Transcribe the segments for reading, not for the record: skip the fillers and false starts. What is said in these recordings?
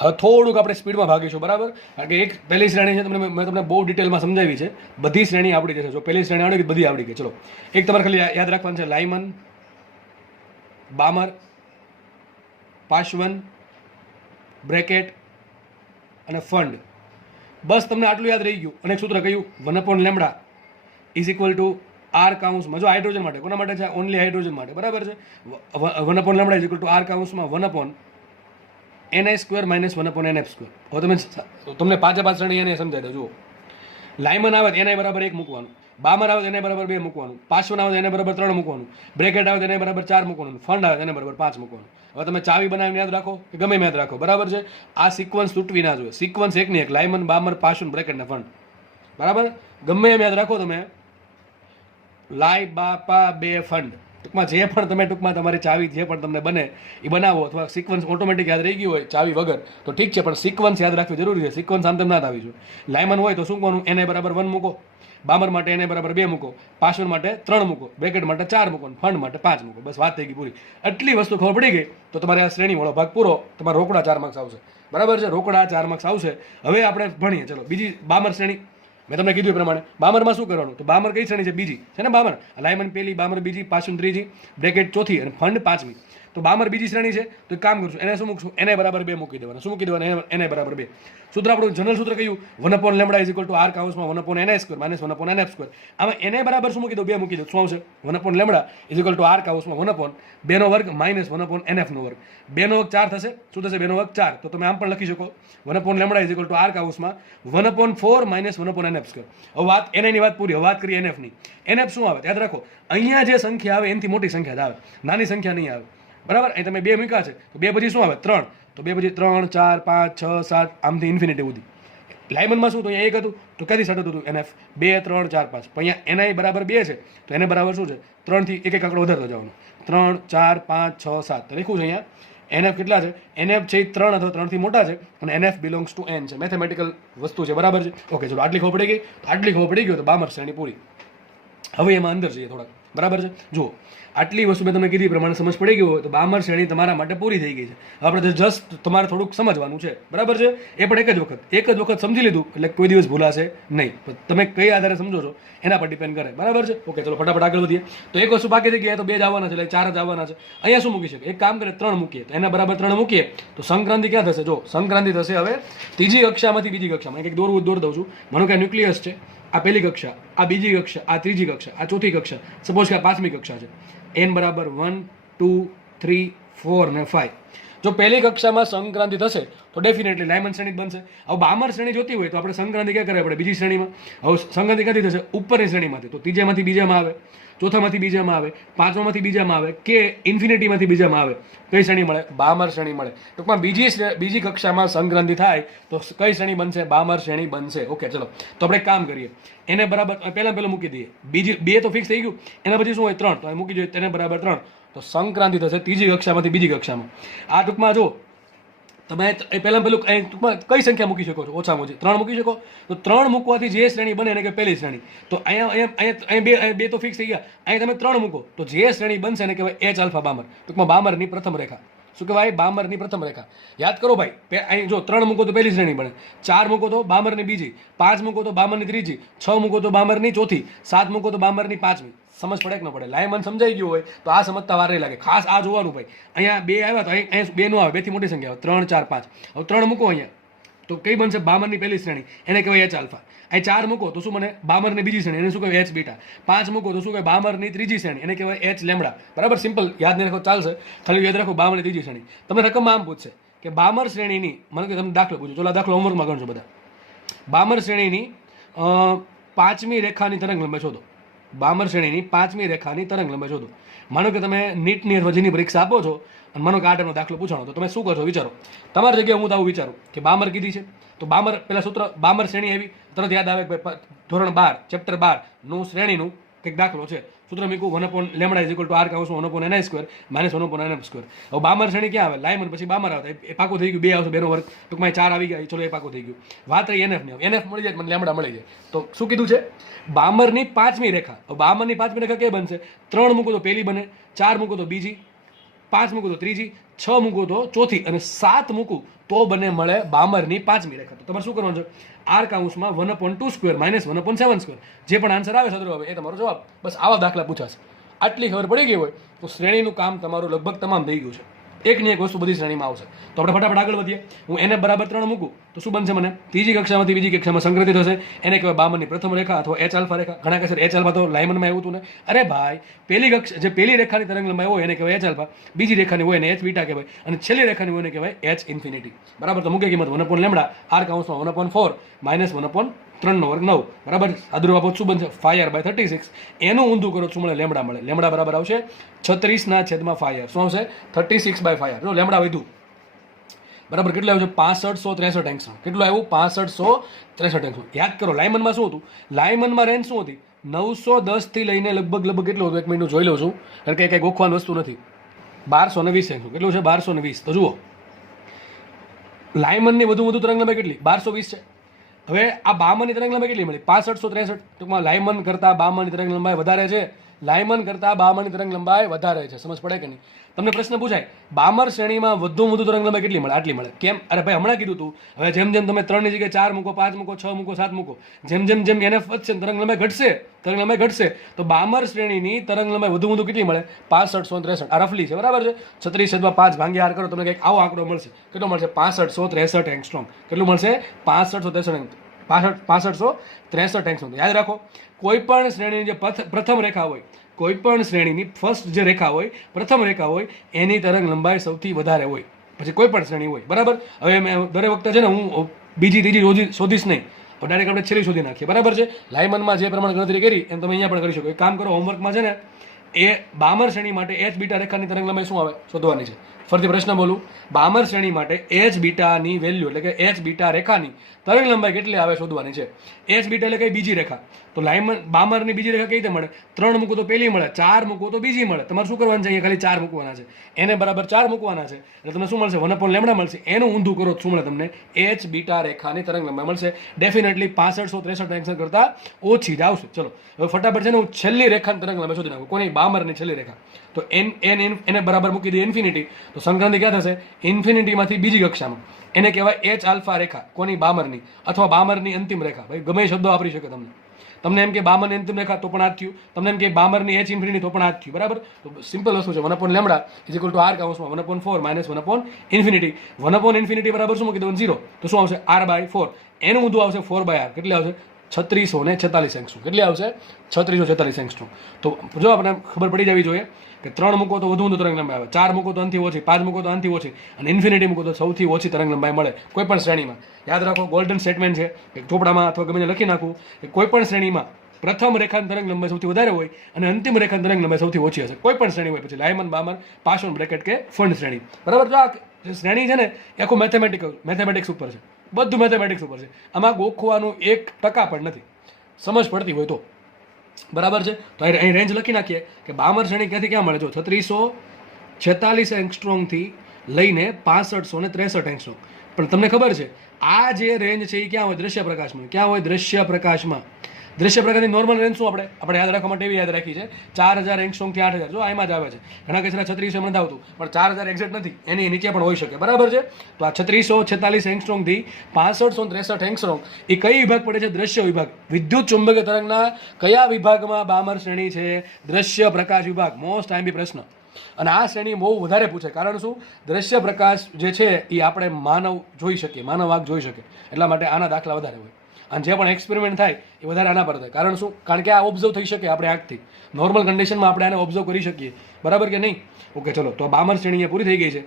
હવે થોડુંક આપણે સ્પીડમાં ભાગીશું, બરાબર? કારણ કે એક પહેલી શ્રેણી છે, મેં તમને બહુ ડિટેલમાં સમજાવી છે, બધી શ્રેણી આવડી જશે. જો પહેલી શ્રેણી આવડી ગઈ, બધી આવડી ગઈ. ચલો, એક તમારે ખાલી યાદ રાખવાનું છે, લાયમન, બામર, પાશવન, બ્રેકેટ અને ફંડ. બસ તમને આટલું યાદ રહી ગયું. અને એક સૂત્ર કયું? 1/λ ઇઝ ઇક્વલ ટુ આર કાઉન્સમાં, જો હાઇડ્રોજન માટે, કોના માટે છે? ઓનલી હાઇડ્રોજન માટે, બરાબર છે. 1/λ ઇઝ ઇક્વલ ટુ આર કાઉન્સમાં 1/ni² માઇનસ 1/nf². હવે તમને પાંચે પાંચ શ્રેણી એને સમજાવી દો. જુઓ, લાયમન આવે તો એને બરાબર 1 મૂકવાનું, બામર આવે તો એને બરાબર 2 મૂકવાનું, પાશવન આવે તો એને બરાબર 3 મૂકવાનું, બ્રેકેટ આવે તો એને બરાબર 4 મૂકવાનું, ફંડ આવે તો એને બરાબર 5 મૂકવાનું. હવે તમે ચાવી બનાવીને યાદ રાખો કે ગમે યાદ રાખો, બરાબર છે. આ સિક્વન્સ તૂટવી ના જોઈએ. સિક્વન્સ એકની એક, લાયમન, બામર, પાશવન, બ્રેકેટ ને ફંડ, બરાબર. ગમે એમ યાદ રાખો તમે. લાય, બા, પા, બે, ફંડ. ટૂંકમાં જે પણ તમે તમારી ચાવી જે પણ તમને બને એ બનાવો, અથવા સિક્વન્સ ઓટોમેટિક યાદ રહી ગયું હોય ચાવી વગર તો ઠીક છે, પણ સિક્વન્સ યાદ રાખવી જરૂરી છે. સિક્વન્સ આમ તેમ ના આવી જોઈએ. લાયમન હોય તો શું કરવાનું? એને બરાબર 1 મૂકો, બામર માટે એને બરાબર 2 મૂકો, પાશવન માટે 3 મૂકો, બ્રેકેટ માટે 4 મૂકો, ફંડ માટે 5 મૂકો. બસ વાત થઈ ગઈ પૂરી. આટલી વસ્તુ ખબર પડી ગઈ તો તમારે આ શ્રેણીવાળો ભાગ પૂરો. તમારા રોકડા 4 માર્ક્સ આવશે, બરાબર છે. રોકડા 4 માર્ક્સ આવશે. હવે આપણે ભણીએ. ચલો, બીજી બામર શ્રેણી. મેં તમને કીધું એ પ્રમાણે બામરમાં શું કરવાનું? તો બામર કઈ શ્રેણી છે? બીજી છે ને બામર. લાયમન પહેલી, બામર બીજી, પાશવન ત્રીજી, બ્રેકેટ ચોથી અને ફંડ પાંચમી. તો બામર બીજી શ્રેણી છે, તો એક કામ કરશું, એને શું મૂકશું? એને બરાબર 2 મૂકી દેવાના. શું મૂકી દેવાના? એને બરાબર 2. સૂત્ર આપણું જનરલ સૂત્ર કયું? 1/λ ઇઝ ઇક્વલ ટુ આર કાઉન્સમાં 1/ni² માઇનસ 1/nf². આમાં એને બરાબર શું મૂકી દો? 2 મૂકી દો. શું આવશે? 1/λ ઇઝ ઇક્વલ ટુ આર કાઉન્સમાં 1/2² માઇનસ 1/nf². 2 નો વર્ગ 4 થશે. શું થશે? 2 નો વર્ગ 4. તો તમે આમ પણ લખી શકો 1/λ ઇઝ ઇક્વલ ટુ આર કાઉન્સમાં 1/4 માઇનસ 1/nf². હવે વાત એની વાત પૂરી. હવે વાત કરીએ NF ની. NF શું આવે? યાદ રાખો, અહીંયા જે સંખ્યા આવે એનાથી મોટી સંખ્યા જ આવે, નાની સંખ્યા નહીં આવે, બરાબર. અહીં તમે 2 મૂક્યા છે તો 2 પછી શું આવે? 3. તો 2 પછી 3, 4, 5, 6, 7 આમથી ઇન્ફિનિટી સુધી. લાયમનમાં શું? તો અહીંયા 1 હતું તો ક્યાંથી સ્ટાર્ટ હતું? NF 2, 3, 4, 5. પણ અહીંયા NI બરાબર 2 છે તો એને બરાબર શું છે? 3 થી એક આંકડો વધારતો જવાનો. 3, 4, 5, 6, 7 તો લખ્યું છે અહીંયા. NF કેટલા છે? NF છે 3 અથવા 3 થી મોટા છે અને NF બિલોંગ્સ ટુ N છે. મેથેમેટિકલ વસ્તુ છે, બરાબર છે. ઓકે, ચલો, આટલી ખબર પડી ગઈ. આટલી ખબર પડી ગઈ તો બામર શ્રેણી પૂરી. હવે એમાં અંદર જઈએ થોડાક, બરાબર છે. જુઓ, આટલી વસ્તુ મેં તમને કીધી પ્રમાણે સમજ પડી ગઈ હોય તો બામર શ્રેણી તમારા માટે પૂરી થઈ ગઈ છે. આપણે જસ્ટ તમારે થોડુંક સમજવાનું છે, બરાબર છે. એ પણ એક જ વખત સમજી લીધું એટલે કોઈ દિવસ ભૂલાશે નહીં. તમે કઈ આધારે સમજો છો એના પર ડિપેન્ડ કરે, બરાબર છે. ઓકે, ચલો ફટાફટ આગળ વધીએ. તો એક વસ્તુ બાકી થઈ ગઈ, તો 2 જ આવવાના છે એટલે 4 જ આવવાના છે. અહીંયા શું મૂકી શકે? એક કામ કરે, 3 મૂકીએ તો એના બરાબર 3 મૂકીએ તો સંક્રાંતિ ક્યાં થશે? જો સંક્રાંતિ થશે હવે ત્રીજી કક્ષામાંથી બીજી કક્ષામાં. એક દોરવું દોર દઉં છું. માનો કે ન્યુક્લિયસ છે, આ પહેલી કક્ષા, આ બીજી કક્ષા, આ ત્રીજી કક્ષા, આ ચોથી કક્ષા, સપોઝ કે આ પાંચમી કક્ષા છે. n બરાબર 1, 2, 3, 4 ને 5. જો પહેલી કક્ષામાં સંક્રાંતિ થશે તો ડેફિનેટલી લાયમન શ્રેણી બનશે. હવે બામર શ્રેણી જોતી હોય તો આપણે સંક્રાંતિ ક્યાં કરવી પડે? બીજી શ્રેણીમાં. હવે સંક્રાંતિ ક્યાંથી થશે? ઉપરની શ્રેણીમાંથી. તો ત્રીજામાંથી બીજામાં આવે, ચોથામાંથી બીજામાં આવે, પાંચમામાંથી બીજામાં આવે કે ઇન્ફિનિટીમાંથી બીજામાં આવે. કઈ શ્રેણી મળે? બામર શ્રેણી મળે. ટૂંકમાં બીજી કક્ષામાં સંક્રાંતિ થાય તો કઈ શ્રેણી બનશે? બામર શ્રેણી બનશે. ઓકે, ચલો, તો આપણે કામ કરીએ. એને બરાબર પહેલા મૂકી દઈએ. બીજી 2 તો ફિક્સ થઈ ગયું. એના પછી શું હોય? 3. તો મૂકી જોઈએ તેને બરાબર 3. તો સંક્રાંતિ થશે ત્રીજી કક્ષામાંથી બીજી કક્ષામાં. આ ટૂંકમાં જો તમે પહેલું ટૂંકમાં કઈ સંખ્યા મૂકી શકો છો? ઓછામાં ઓછી 3 મૂકી શકો. તો 3 મૂકવાથી જે શ્રેણી બને એને કે પહેલી શ્રેણી. તો અહીંયા 2 તો ફિક્સ થઈ ગયા. અહીં તમે 3 મૂકો તો જે શ્રેણી બનશે એને કહેવાય H આલ્ફા બામર. ટૂંકમાં બામરની પ્રથમ રેખા. શું કહેવાય? બામરની પ્રથમ રેખા. યાદ કરો ભાઈ, અહીં જો 3 મૂકો તો પહેલી શ્રેણી બને, 4 મૂકો તો બામરની બીજી, 5 મૂકો તો બામરની ત્રીજી, 6 મૂકો તો બામરની ચોથી, 7 મૂકો તો બામરની પાંચમી. સમજ પડે કે ન પડે? લાયમન સમજાઈ ગયું હોય તો આ સમજતા વાર નહીં લાગે. ખાસ આ જોવાનું ભાઈ. અહીંયા 2 આવ્યા તો અહીંયા 2 નો આવે, 2 થી મોટી સંખ્યા આવે, 3, 4, 5. હવે 3 મૂકો અહીંયા તો કઈ બનશે? બામરની પહેલી શ્રેણી, એને કહેવાય H આલ્ફા. અહીં 4 મૂકો તો શું બને? બામરની બીજી શ્રેણી, એને શું કહેવાય? H beta. 5 મૂકો તો શું કહેવાય? બામરની ત્રીજી શ્રેણી, એને કહેવાય H લેમ્બડા. બરાબર, સિમ્પલ. યાદ નહીં રાખો ચાલશે, ખાલી યાદ રાખો બામરની ત્રીજી શ્રેણી. તમને રકમ આમ પૂછશે કે બામર શ્રેણીની, મને કે તમે દાખલો પૂછો, ચલો દાખલો હોમવર્કમાં ગણજો બધા. બામર શ્રેણીની 5મી રેખાની તરંગ લંબાઈ શોધો. બામર શ્રેણીની 5મી રેખાની તરંગ લંબાઈ શોધો. માનો કે તમે નીટની અથવા જેની પરીક્ષા આપો છો અને માનો કે આ ટાઈમનો દાખલો પૂછાણો તો તમે શું કરશો? વિચારો. તમારી જગ્યાએ હું તો આવું વિચારું કે બામર કીધી છે તો બામર પહેલા સૂત્ર બામર શ્રેણી આવી તરત યાદ આવે કે ધોરણ 12 ચેપ્ટર 12 નું શ્રેણીનું કંઈક દાખલો છે. સૂત્ર મૂકું 1/λ ઇઝ ઇક્વલ ટુ આર કાઉન્સમાં 1/ni² માઇનસ 1/nf². હવે બામર શ્રેણી ક્યાં આવે? લાયમન પછી બામર આવે એ પાકું થઈ ગયું. 2 આવશે, 2 નો વર્ગ. ટૂંકમાં 4 આવી ગયા, ચલો એ પાકું થઈ ગયું. વાત રહી NF ની. NF મળી જાય મને લેમડા મળી જાય. તો શું કીધું છે? બામરની 5મી રેખા. હવે બામરની 5મી રેખા કઈ બનશે? 3 મૂકો તો પહેલી બને, 4 મૂકો તો બીજી, 5 મૂકું તો ત્રીજી, 6 મૂકું તો ચોથી અને 7 મૂકું તો બને મળે બામરની પાંચમી રેખા. તો તમારે શું કરવાનું છે? r કાઉન્સમાં 1/2² minus 1/7². જે પણ આન્સર આવે સદરૂપ આવે એ તમારો જવાબ. બસ આવા દાખલા પૂછાશે. આટલી ખબર પડી ગઈ હોય તો શ્રેણીનું કામ તમારું લગભગ તમામ થઈ ગયું છે. એકની એક વસ્તુ બધી શ્રેણીમાં આવશે. તો આપણે ફટાફટ આગળ વધીએ. હું એને બરાબર 3 મૂકું તો શું બનશે? મને ત્રીજી કક્ષામાંથી બીજી કક્ષામાં સંગ્રહિત થશે. એને કહેવાય બામરની પ્રથમ રેખા અથવા એચ આલ્ફા રેખા. ઘણા કહેશે એચ આલ્ફા તો લાઇમનમાં આવ્યું હતું ને. અરે ભાઈ, પહેલી રેખાની તરંગ લંબાઈ હોય એને કહેવાય એચ આલ્ફા, બીજી રેખાની હોય એને એચ બીટા કહેવાય, અને છેલ્લી રેખાની હોય એને કહેવાય એચ ઇન્ફિનિટી. બરાબર. તો મૂકે કિંમત 1/λ r કાઉન્સમાં 1/4 માઇનસ 1/3 નો વર્ગ 9. બરાબર. આદરું આપો શું બનશે? 5r/36. એનું ઊંધું કરો શું મળે? લેમડા મળે. લેમડા બરાબર આવશે 36/5r. શું આવશે? 36/5r. જો લેમડા વધ્યું બરાબર કેટલું આવ્યું છે? 6563 એંગસ્ટ્રોમ. કેટલું આવ્યું? 6563 એંગસ્ટ્રોમ. યાદ કરો લાઇમનમાં શું હતું? લાઇમનમાં રેન્જ શું હતી? 910 થી લઈને લગભગ કેટલું હતું? 1 મિનિટ જોઈ લઉં છું, કારણ કે કંઈ ગોખવાની વસ્તુ નથી. 1220 એંગસ્ટ્રોમ. કેટલું છે? 1220. તો જુઓ લાઇમનની વધુ તરંગ લંબાઈ કેટલી? 1220 છે. હવે આ બામરની તરંગ લંબાઈ કેટલી મળી? 6563. ટૂંકમાં લાઇમન કરતાં બામરની તરંગ લંબાઈ વધારે છે. લાઇમન કરતાં બામરની તરંગ લંબાઈ વધારે છે. સમજ પડે કે નહીં? તમને પ્રશ્ન પૂછાય બામર શ્રેણીમાં વધુ તરંગ લંબાઈ કેટલી મળે? આટલી મળે. કેમ? અરે ભાઈ હમણાં કીધું તું. હવે જેમ તમે 3 ની જગ્યાએ 4 મૂકો, 5 મૂકો, 6 મૂકો, 7 મૂકો, જેમ એને વધશે તરંગ લંબાઈ ઘટશે તો બામર શ્રેણીની તરંગ લંબાઈ વધુ કેટલી મળે? 6563. આ રફલી છે. બરાબર છે. 36/5 ભાગ્યા r કરો તમને કંઈક આવો આંકડો મળશે. કેટલો મળશે? 6563 એંગસ્ટ્રોમ. કેટલું મળશે? 6563 એંગસ્ટ્રોમ. યાદ રાખો, કોઈ પણ શ્રેણીની જે પ્રથમ રેખા હોય, કોઈ પણ શ્રેણીની ફર્સ્ટ જે રેખા હોય, પ્રથમ રેખા હોય, એની તરંગ લંબાઈ સૌથી વધારે હોય. પછી કોઈ પણ શ્રેણી હોય. બરાબર. હવે મેં દરેક વખતે છે ને હું બીજી ત્રીજી શોધીશ નહીં, ડાયરેક્ટ આપણે છેલ્લી શોધી નાખીએ. બરાબર છે. લાઇમનમાં જે પ્રમાણે ગણતરી કરી એમ તમે અહીંયા પણ કરી શકો. એક કામ કરો, હોમવર્કમાં છે ને એ બામર શ્રેણી માટે એચ બીટા રેખાની તરંગ લંબાઈ શું આવે શોધવાની છે. ફરીથી પ્રશ્ન બોલું. બામર શ્રેણી માટે એચ બીટાની વેલ્યુ એટલે કે એચ બીટા રેખાની તરંગ લંબાઈ કેટલી આવે શોધવાની છે. એચ બીટા એટલે કઈ? બીજી રેખા. તો બામરની બીજી રેખા કઈ રીતે મળે? 3 મૂકો તો પહેલી મળે, 4 મૂકો તો બીજી મળે. તમારે શું કરવાનું છે? અહીંયા ખાલી 4 મૂકવાના છે. એને બરાબર 4 મૂકવાના છે એટલે તમને શું મળશે? 1/λ મળશે. એનું ઊંધું કરો શું મળે તમને? એચ બીટા રેખાની તરંગ લંબાઈ મળશે. ડેફિનેટલી 6563 એંગસ્ટ્રોમ કરતાં ઓછી જ આવશે. ચલો હવે ફટાફટ છે ને હું છેલ્લી રેખાની તરંગ લંબાઈ શોધી નાખું. કોની? બામરની છેલ્લી રેખા. તો એને બરાબર મૂકી દે ઇન્ફિનિટી. તો સંક્રાંતિ ક્યાં થશે? ઇન્ફિનિટીમાંથી બીજી કક્ષામાં. એને કહેવાય એચ આલ્ફા રેખા. કોની? બામરની. અથવા બામરની અંતિમ રેખા. ભાઈ ગમે એ શબ્દો વાપરી શકે. તમને એમ કે બામરની અંતિમ રેખા તો પણ આ થયું. તમને એમ કે બામરની એચ ઇન્ફિનિટી તો પણ આ થયું. બરાબર. તો સિમ્પલ વસ્તુ છે. 1/λ r કાઉન્સમાં 1/4 માઇનસ 1/ઇન્ફિનિટી. 1/ઇન્ફિનિટી બરાબર શું મૂકી દઉં? 0. તો શું આવશે? r/4. એનું ઊંધું આવશે 4/r. કેટલી આવશે? 3646 એંગસ્ટ્રોમ. કેટલી આવશે? 3646 એંગસ્ટ્રોમ. તો જો આપણે ખબર પડી જવી જોઈએ કે 3 મૂકો તો વધુ તરંગ લંબાઈ આવે, 4 મૂકો તો આનાથી ઓછી, 5 મૂકો તો આનાથી ઓછી, અને ઇન્ફિનિટી મૂકો તો સૌથી ઓછી તરંગ લંબાઈ મળે કોઈ પણ શ્રેણીમાં. યાદ રાખો, ગોલ્ડન સ્ટેટમેન્ટ છે. એક ચોપડામાં અથવા ગમે લખી નાખવું કે કોઈ પણ શ્રેણીમાં પ્રથમ રેખાની તરંગ લંબાઈ સૌથી વધારે હોય અને અંતિમ રેખાની તરંગ લંબાઈ સૌથી ઓછી હશે. કોઈ પણ શ્રેણી હોય, પછી લાયમન, બામર, પાશોન બ્રેકેટ કે ફંડ શ્રેણી. બરાબર. જો આ શ્રેણી છે ને એ આખું મેથેમેટિક્સ ઉપર છે. બધું મેથેમેટિક્સ ઉપર છે. આમાં ગોખવાનું 1% પણ નથી. સમજ પડતી હોય તો. બરાબર છે. તો અહીં રેન્જ લખી નાખીએ કે બામર શ્રેણી ક્યાંથી ક્યાં મળે? જો 3646 એંગસ્ટ્રોમથી લઈને 6563 એંગસ્ટ્રોમ. પણ તમને ખબર છે આ જે રેન્જ છે એ ક્યાં હોય? દ્રશ્ય પ્રકાશમાં. ક્યાં હોય? દ્રશ્ય પ્રકાશમાં. દ્રશ્ય પ્રકાશની નોર્મલ રેન્જ શું આપણે યાદ રાખવા માટે એવી યાદ રાખી છે 4000 એંગસ્ટ્રોમથી 8000. જો એમાં જ આવે છે. ઘણા કચરા 3600 નથી આવતું, પણ 4000 એક્ઝેક્ટ નથી, એની નીચે પણ હોઈ શકે. બરાબર છે. તો આ 3646 એંગસ્ટ્રોમથી 6563 એંગસ્ટ્રોમ એ કઈ વિભાગ પડે છે? દ્રશ્ય વિભાગ. વિદ્યુત ચુંબકીય તરંગના કયા વિભાગમાં બામર શ્રેણી છે? દ્રશ્ય પ્રકાશ વિભાગ. મોસ્ટ આઈએમપી પ્રશ્ન. અને આ શ્રેણી બહુ વધારે પૂછે. કારણ શું? દ્રશ્ય પ્રકાશ જે છે એ આપણે માનવ જોઈ શકીએ, માનવ આંખ જોઈ શકે, એટલા માટે આના દાખલા વધારે હોય. અને જે પણ એક્સપેરિમેન્ટ થાય એ વધારે આના પર થાય. કારણ શું? કારણ કે આ ઓબ્ઝર્વ થઈ શકે આપણે આંખથી. નોર્મલ કન્ડિશનમાં આપણે આને ઓબ્ઝર્વ કરી શકીએ. બરાબર કે નહીં? ઓકે, ચલો. તો બામર શ્રેણી પૂરી થઈ ગઈ છે.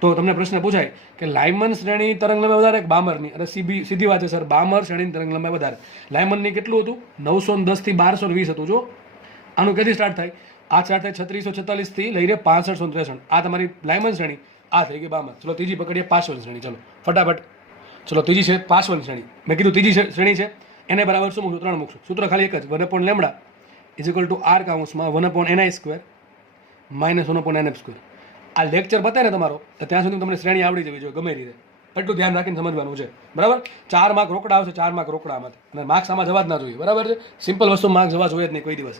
તો તમને પ્રશ્ન પૂછાય કે લાયમન શ્રેણી તરંગ લંબાઈ વધારે કે બામરની? અને સીધી વાત છે સર, બામર શ્રેણીની તરંગ લંબાઈ વધારે. લાયમનની કેટલું હતું? 910 થી 1220 હતું. જો આનું ક્યાંથી સ્ટાર્ટ થાય? આ સ્ટાર્ટ થાય 3646 થી લઈને 6563. આ તમારી લાયમન શ્રેણી. આ થઈ ગઈ બામર. ચલો ત્રીજી પકડીએ, પાશવન શ્રેણી. ચલો ફટાફટ. ચલો ત્રીજી છે પાશવન શ્રેણી. મેં કીધું ત્રીજી શ્રેણી છે, એને બરાબર શું મૂકશું? 3 મૂકશું. સૂત્ર ખાલી એક જ, 1/λ = r કાઉન્સમાં 1/ni² માઇનસ 1/nf². આ લેક્ચર બતાવે ને તમારો ત્યાં સુધી તમને શ્રેણી આવડી જવી જોઈએ ગમે રીતે. એટલું ધ્યાન રાખીને સમજવાનું છે. બરાબર. 4 માર્ક રોકડા આવશે, 4 માર્ક રોકડામાંથી, અને માર્ક્સ આમાં જવા જ ના જોઈએ. બરાબર છે. સિમ્પલ વસ્તુ માર્ક્સ જવા જોઈએ જ નહીં કોઈ દિવસ.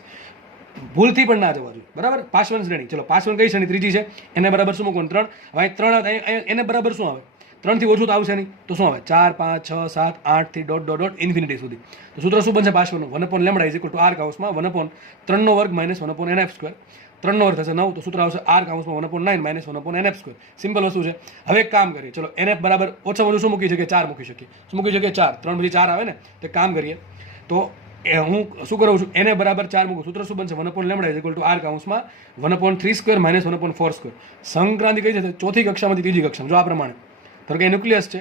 ભૂલથી પણ ના જવા જોઈએ, બરાબર. પાસવન શ્રેણી, ચલો પાસવન કઈ શ્રેણી? ત્રીજી છે, એને બરાબર શું મૂકવાનું? 3. હવે 3 એને બરાબર શું આવે? 3 થી ઓછું તો આવશે નહીં, તો શું આવે? 4, 5, 6, 7, 8 થી ડોટ ડોટ ડોટ ઇન્ફિનિટી સુધી. તો સૂત્ર શું બનશે પાસવનનું? 1/λ ઇઝ ઇક્વલ ટુ r કાઉન્સમાં 1/3 વર્ગ માઇનસ 1/nf². 3 નો વર્ગ થશે 9, તો સૂત્ર આવશે r કાઉન્સમાં 1/9 માઇનસ 1/nf². સિમ્પલ વસ્તુ છે. હવે એક કામ કરીએ, ચલો nf બરાબર ઓછા વધુ શું મૂકી શકીએ? 4 મૂકી શકીએ. શું મૂકી શકીએ? 4. 3 પછી 4 આવે ને, તો એક કામ કરીએ, તો હું શું કરું છું? એને બરાબર 4 મૂકું. સૂત્ર શું બનશે? 1/λ ઇઝ ઇક્વલ ટુ r કાઉન્સમાં 1/3² માઇનસ 1/4². સંક્રાંતિ કઈ છે? ચોથી કક્ષામાંથી ત્રીજી કક્ષામાં. જો આ પ્રમાણે ધારો કે ન્યુક્લિયસ છે,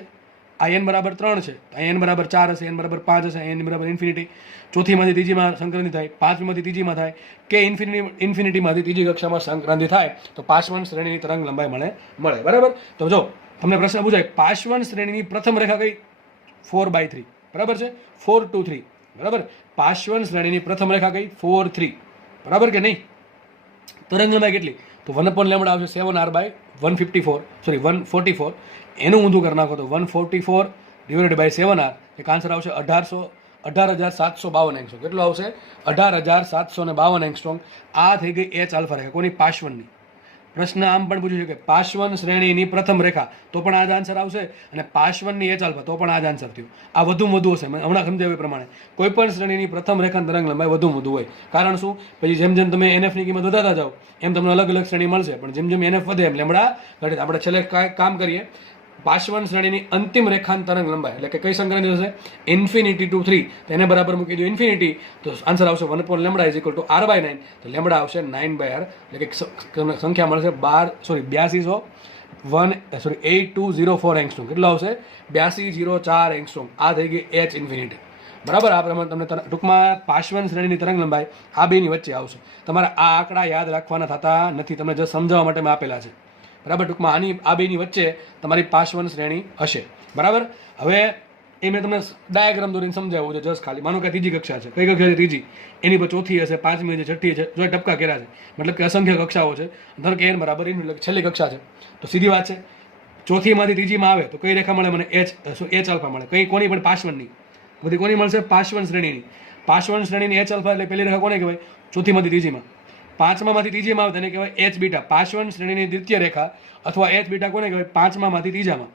આ n બરાબર 3 છે, n બરાબર 4 હશે, n બરાબર 5 હશે, n બરાબર ઇન્ફિનિટી. ચોથીમાંથી ત્રીજીમાં સંક્રાંતિ થાય, પાંચમીમાંથી ત્રીજીમાં થાય, કે ઇન્ફિનિટીમાંથી ત્રીજી કક્ષામાં સંક્રાંતિ થાય, તો પાસવન શ્રેણીની તરંગ લંબાઈ મળે, બરાબર. તો જો તમને પ્રશ્ન પૂછાય, પાસવન શ્રેણીની પ્રથમ રેખા કઈ? 4/3, બરાબર છે. 4, 2, 3, બરાબર. પાસવન શ્રેણીની પ્રથમ રેખા કઈ? 4, 3, બરાબર કે નહીં? તરંગ લંબાઈ કેટલી? તો 1/λ આવશે 7r/154, સોરી 144. એનું ઊંધું કરી નાખો તો 144 ડિવાઇડેડ બાય 7r, એક આન્સર આવશે 18,752 એંગસ્ટ્રોમ. કેટલો આવશે? 18,752 એંગસ્ટ્રોમ. આ થઈ ગઈ એચ આલ્ફા રેખા. કોની? પાસવનની. પ્રશ્ન આમ પણ પૂછ્યું છે કે પાસવન શ્રેણીની પ્રથમ રેખા, તો પણ આ જ આન્સર આવશે, અને પાસવનની એચ આલ્ફા, તો પણ આ જ આન્સર થયું. આ વધુમાં વધુ હશે. હમણાં સમજાવ્યું એ પ્રમાણે કોઈ પણ શ્રેણીની પ્રથમ રેખાની તરંગ લંબાઈ વધુમાં વધુ હોય. કારણ શું? પછી જેમ જેમ તમે NF ની કિંમત વધારતા જાઓ એમ તમને અલગ અલગ શ્રેણી મળશે, પણ જેમ જેમ NF વધે એમ લેમડા ઘટે. આપણે છેલ્લે કામ કરીએ, પાસવન શ્રેણીની અંતિમ રેખાની તરંગ લંબાઈ એટલે કે કઈ સંક્રાંતિ હશે? ઇન્ફિનિટી ટુ 3, તો એને બરાબર મૂકી દો ઇન્ફિનિટી, તો આન્સર આવશે 1/λ ઇઝ ઇક્વલ ટુ r/9, તો લેમડા આવશે 9/r, એટલે કે સંખ્યા મળશે 8204 એંગસ્ટ્રોમ. કેટલો આવશે? 8204 એંગસ્ટ્રોમ. આ થઈ ગઈ એચ ઇન્ફિનિટી, બરાબર. આ પ્રમાણે તમને ટૂંકમાં પાસવન શ્રેણીની તરંગ લંબાઈ આ બેની વચ્ચે આવશે. તમારે આ આંકડા યાદ રાખવાના થતા નથી, તમને જસ્ટ સમજાવવા માટે મેં આપેલા છે, બરાબર. ટૂંકમાં આની આ બેની વચ્ચે તમારી પાસવન શ્રેણી હશે, બરાબર. હવે એ મેં તમને ડાયાગ્રામ દોરીને સમજાવ્યું છે, જસ્ટ ખાલી. માનો કે ત્રીજી કક્ષા છે, કઈ કક્ષા છે? ત્રીજી. એની પર ચોથી હશે, પાંચમી છે, છઠ્ઠી છે, જો ટપકા કર્યા છે, મતલબ કે અસંખ્ય કક્ષાઓ છે. ધારો કે n બરાબર છેલ્લી કક્ષા છે, તો સીધી વાત છે, ચોથીમાંથી ત્રીજીમાં આવે તો કઈ રેખા મળે મને? એચ આલ્ફા મળે. કઈ? કોની? પણ પાસવનની. બધી કોની મળશે? પાસવન શ્રેણીની. પાસવન શ્રેણીની એચ આલ્ફા એટલે પહેલી રેખા કોને કહેવાય? ચોથીમાંથી ત્રીજીમાં. પાંચમામાંથી ત્રીજીમાં આવે તેને કહેવાય એચ બીટા. પાસવન શ્રેણીની દ્વિતીય રેખા અથવા એચ બીટા કોને કહેવાય? પાંચમામાંથી ત્રીજામાં.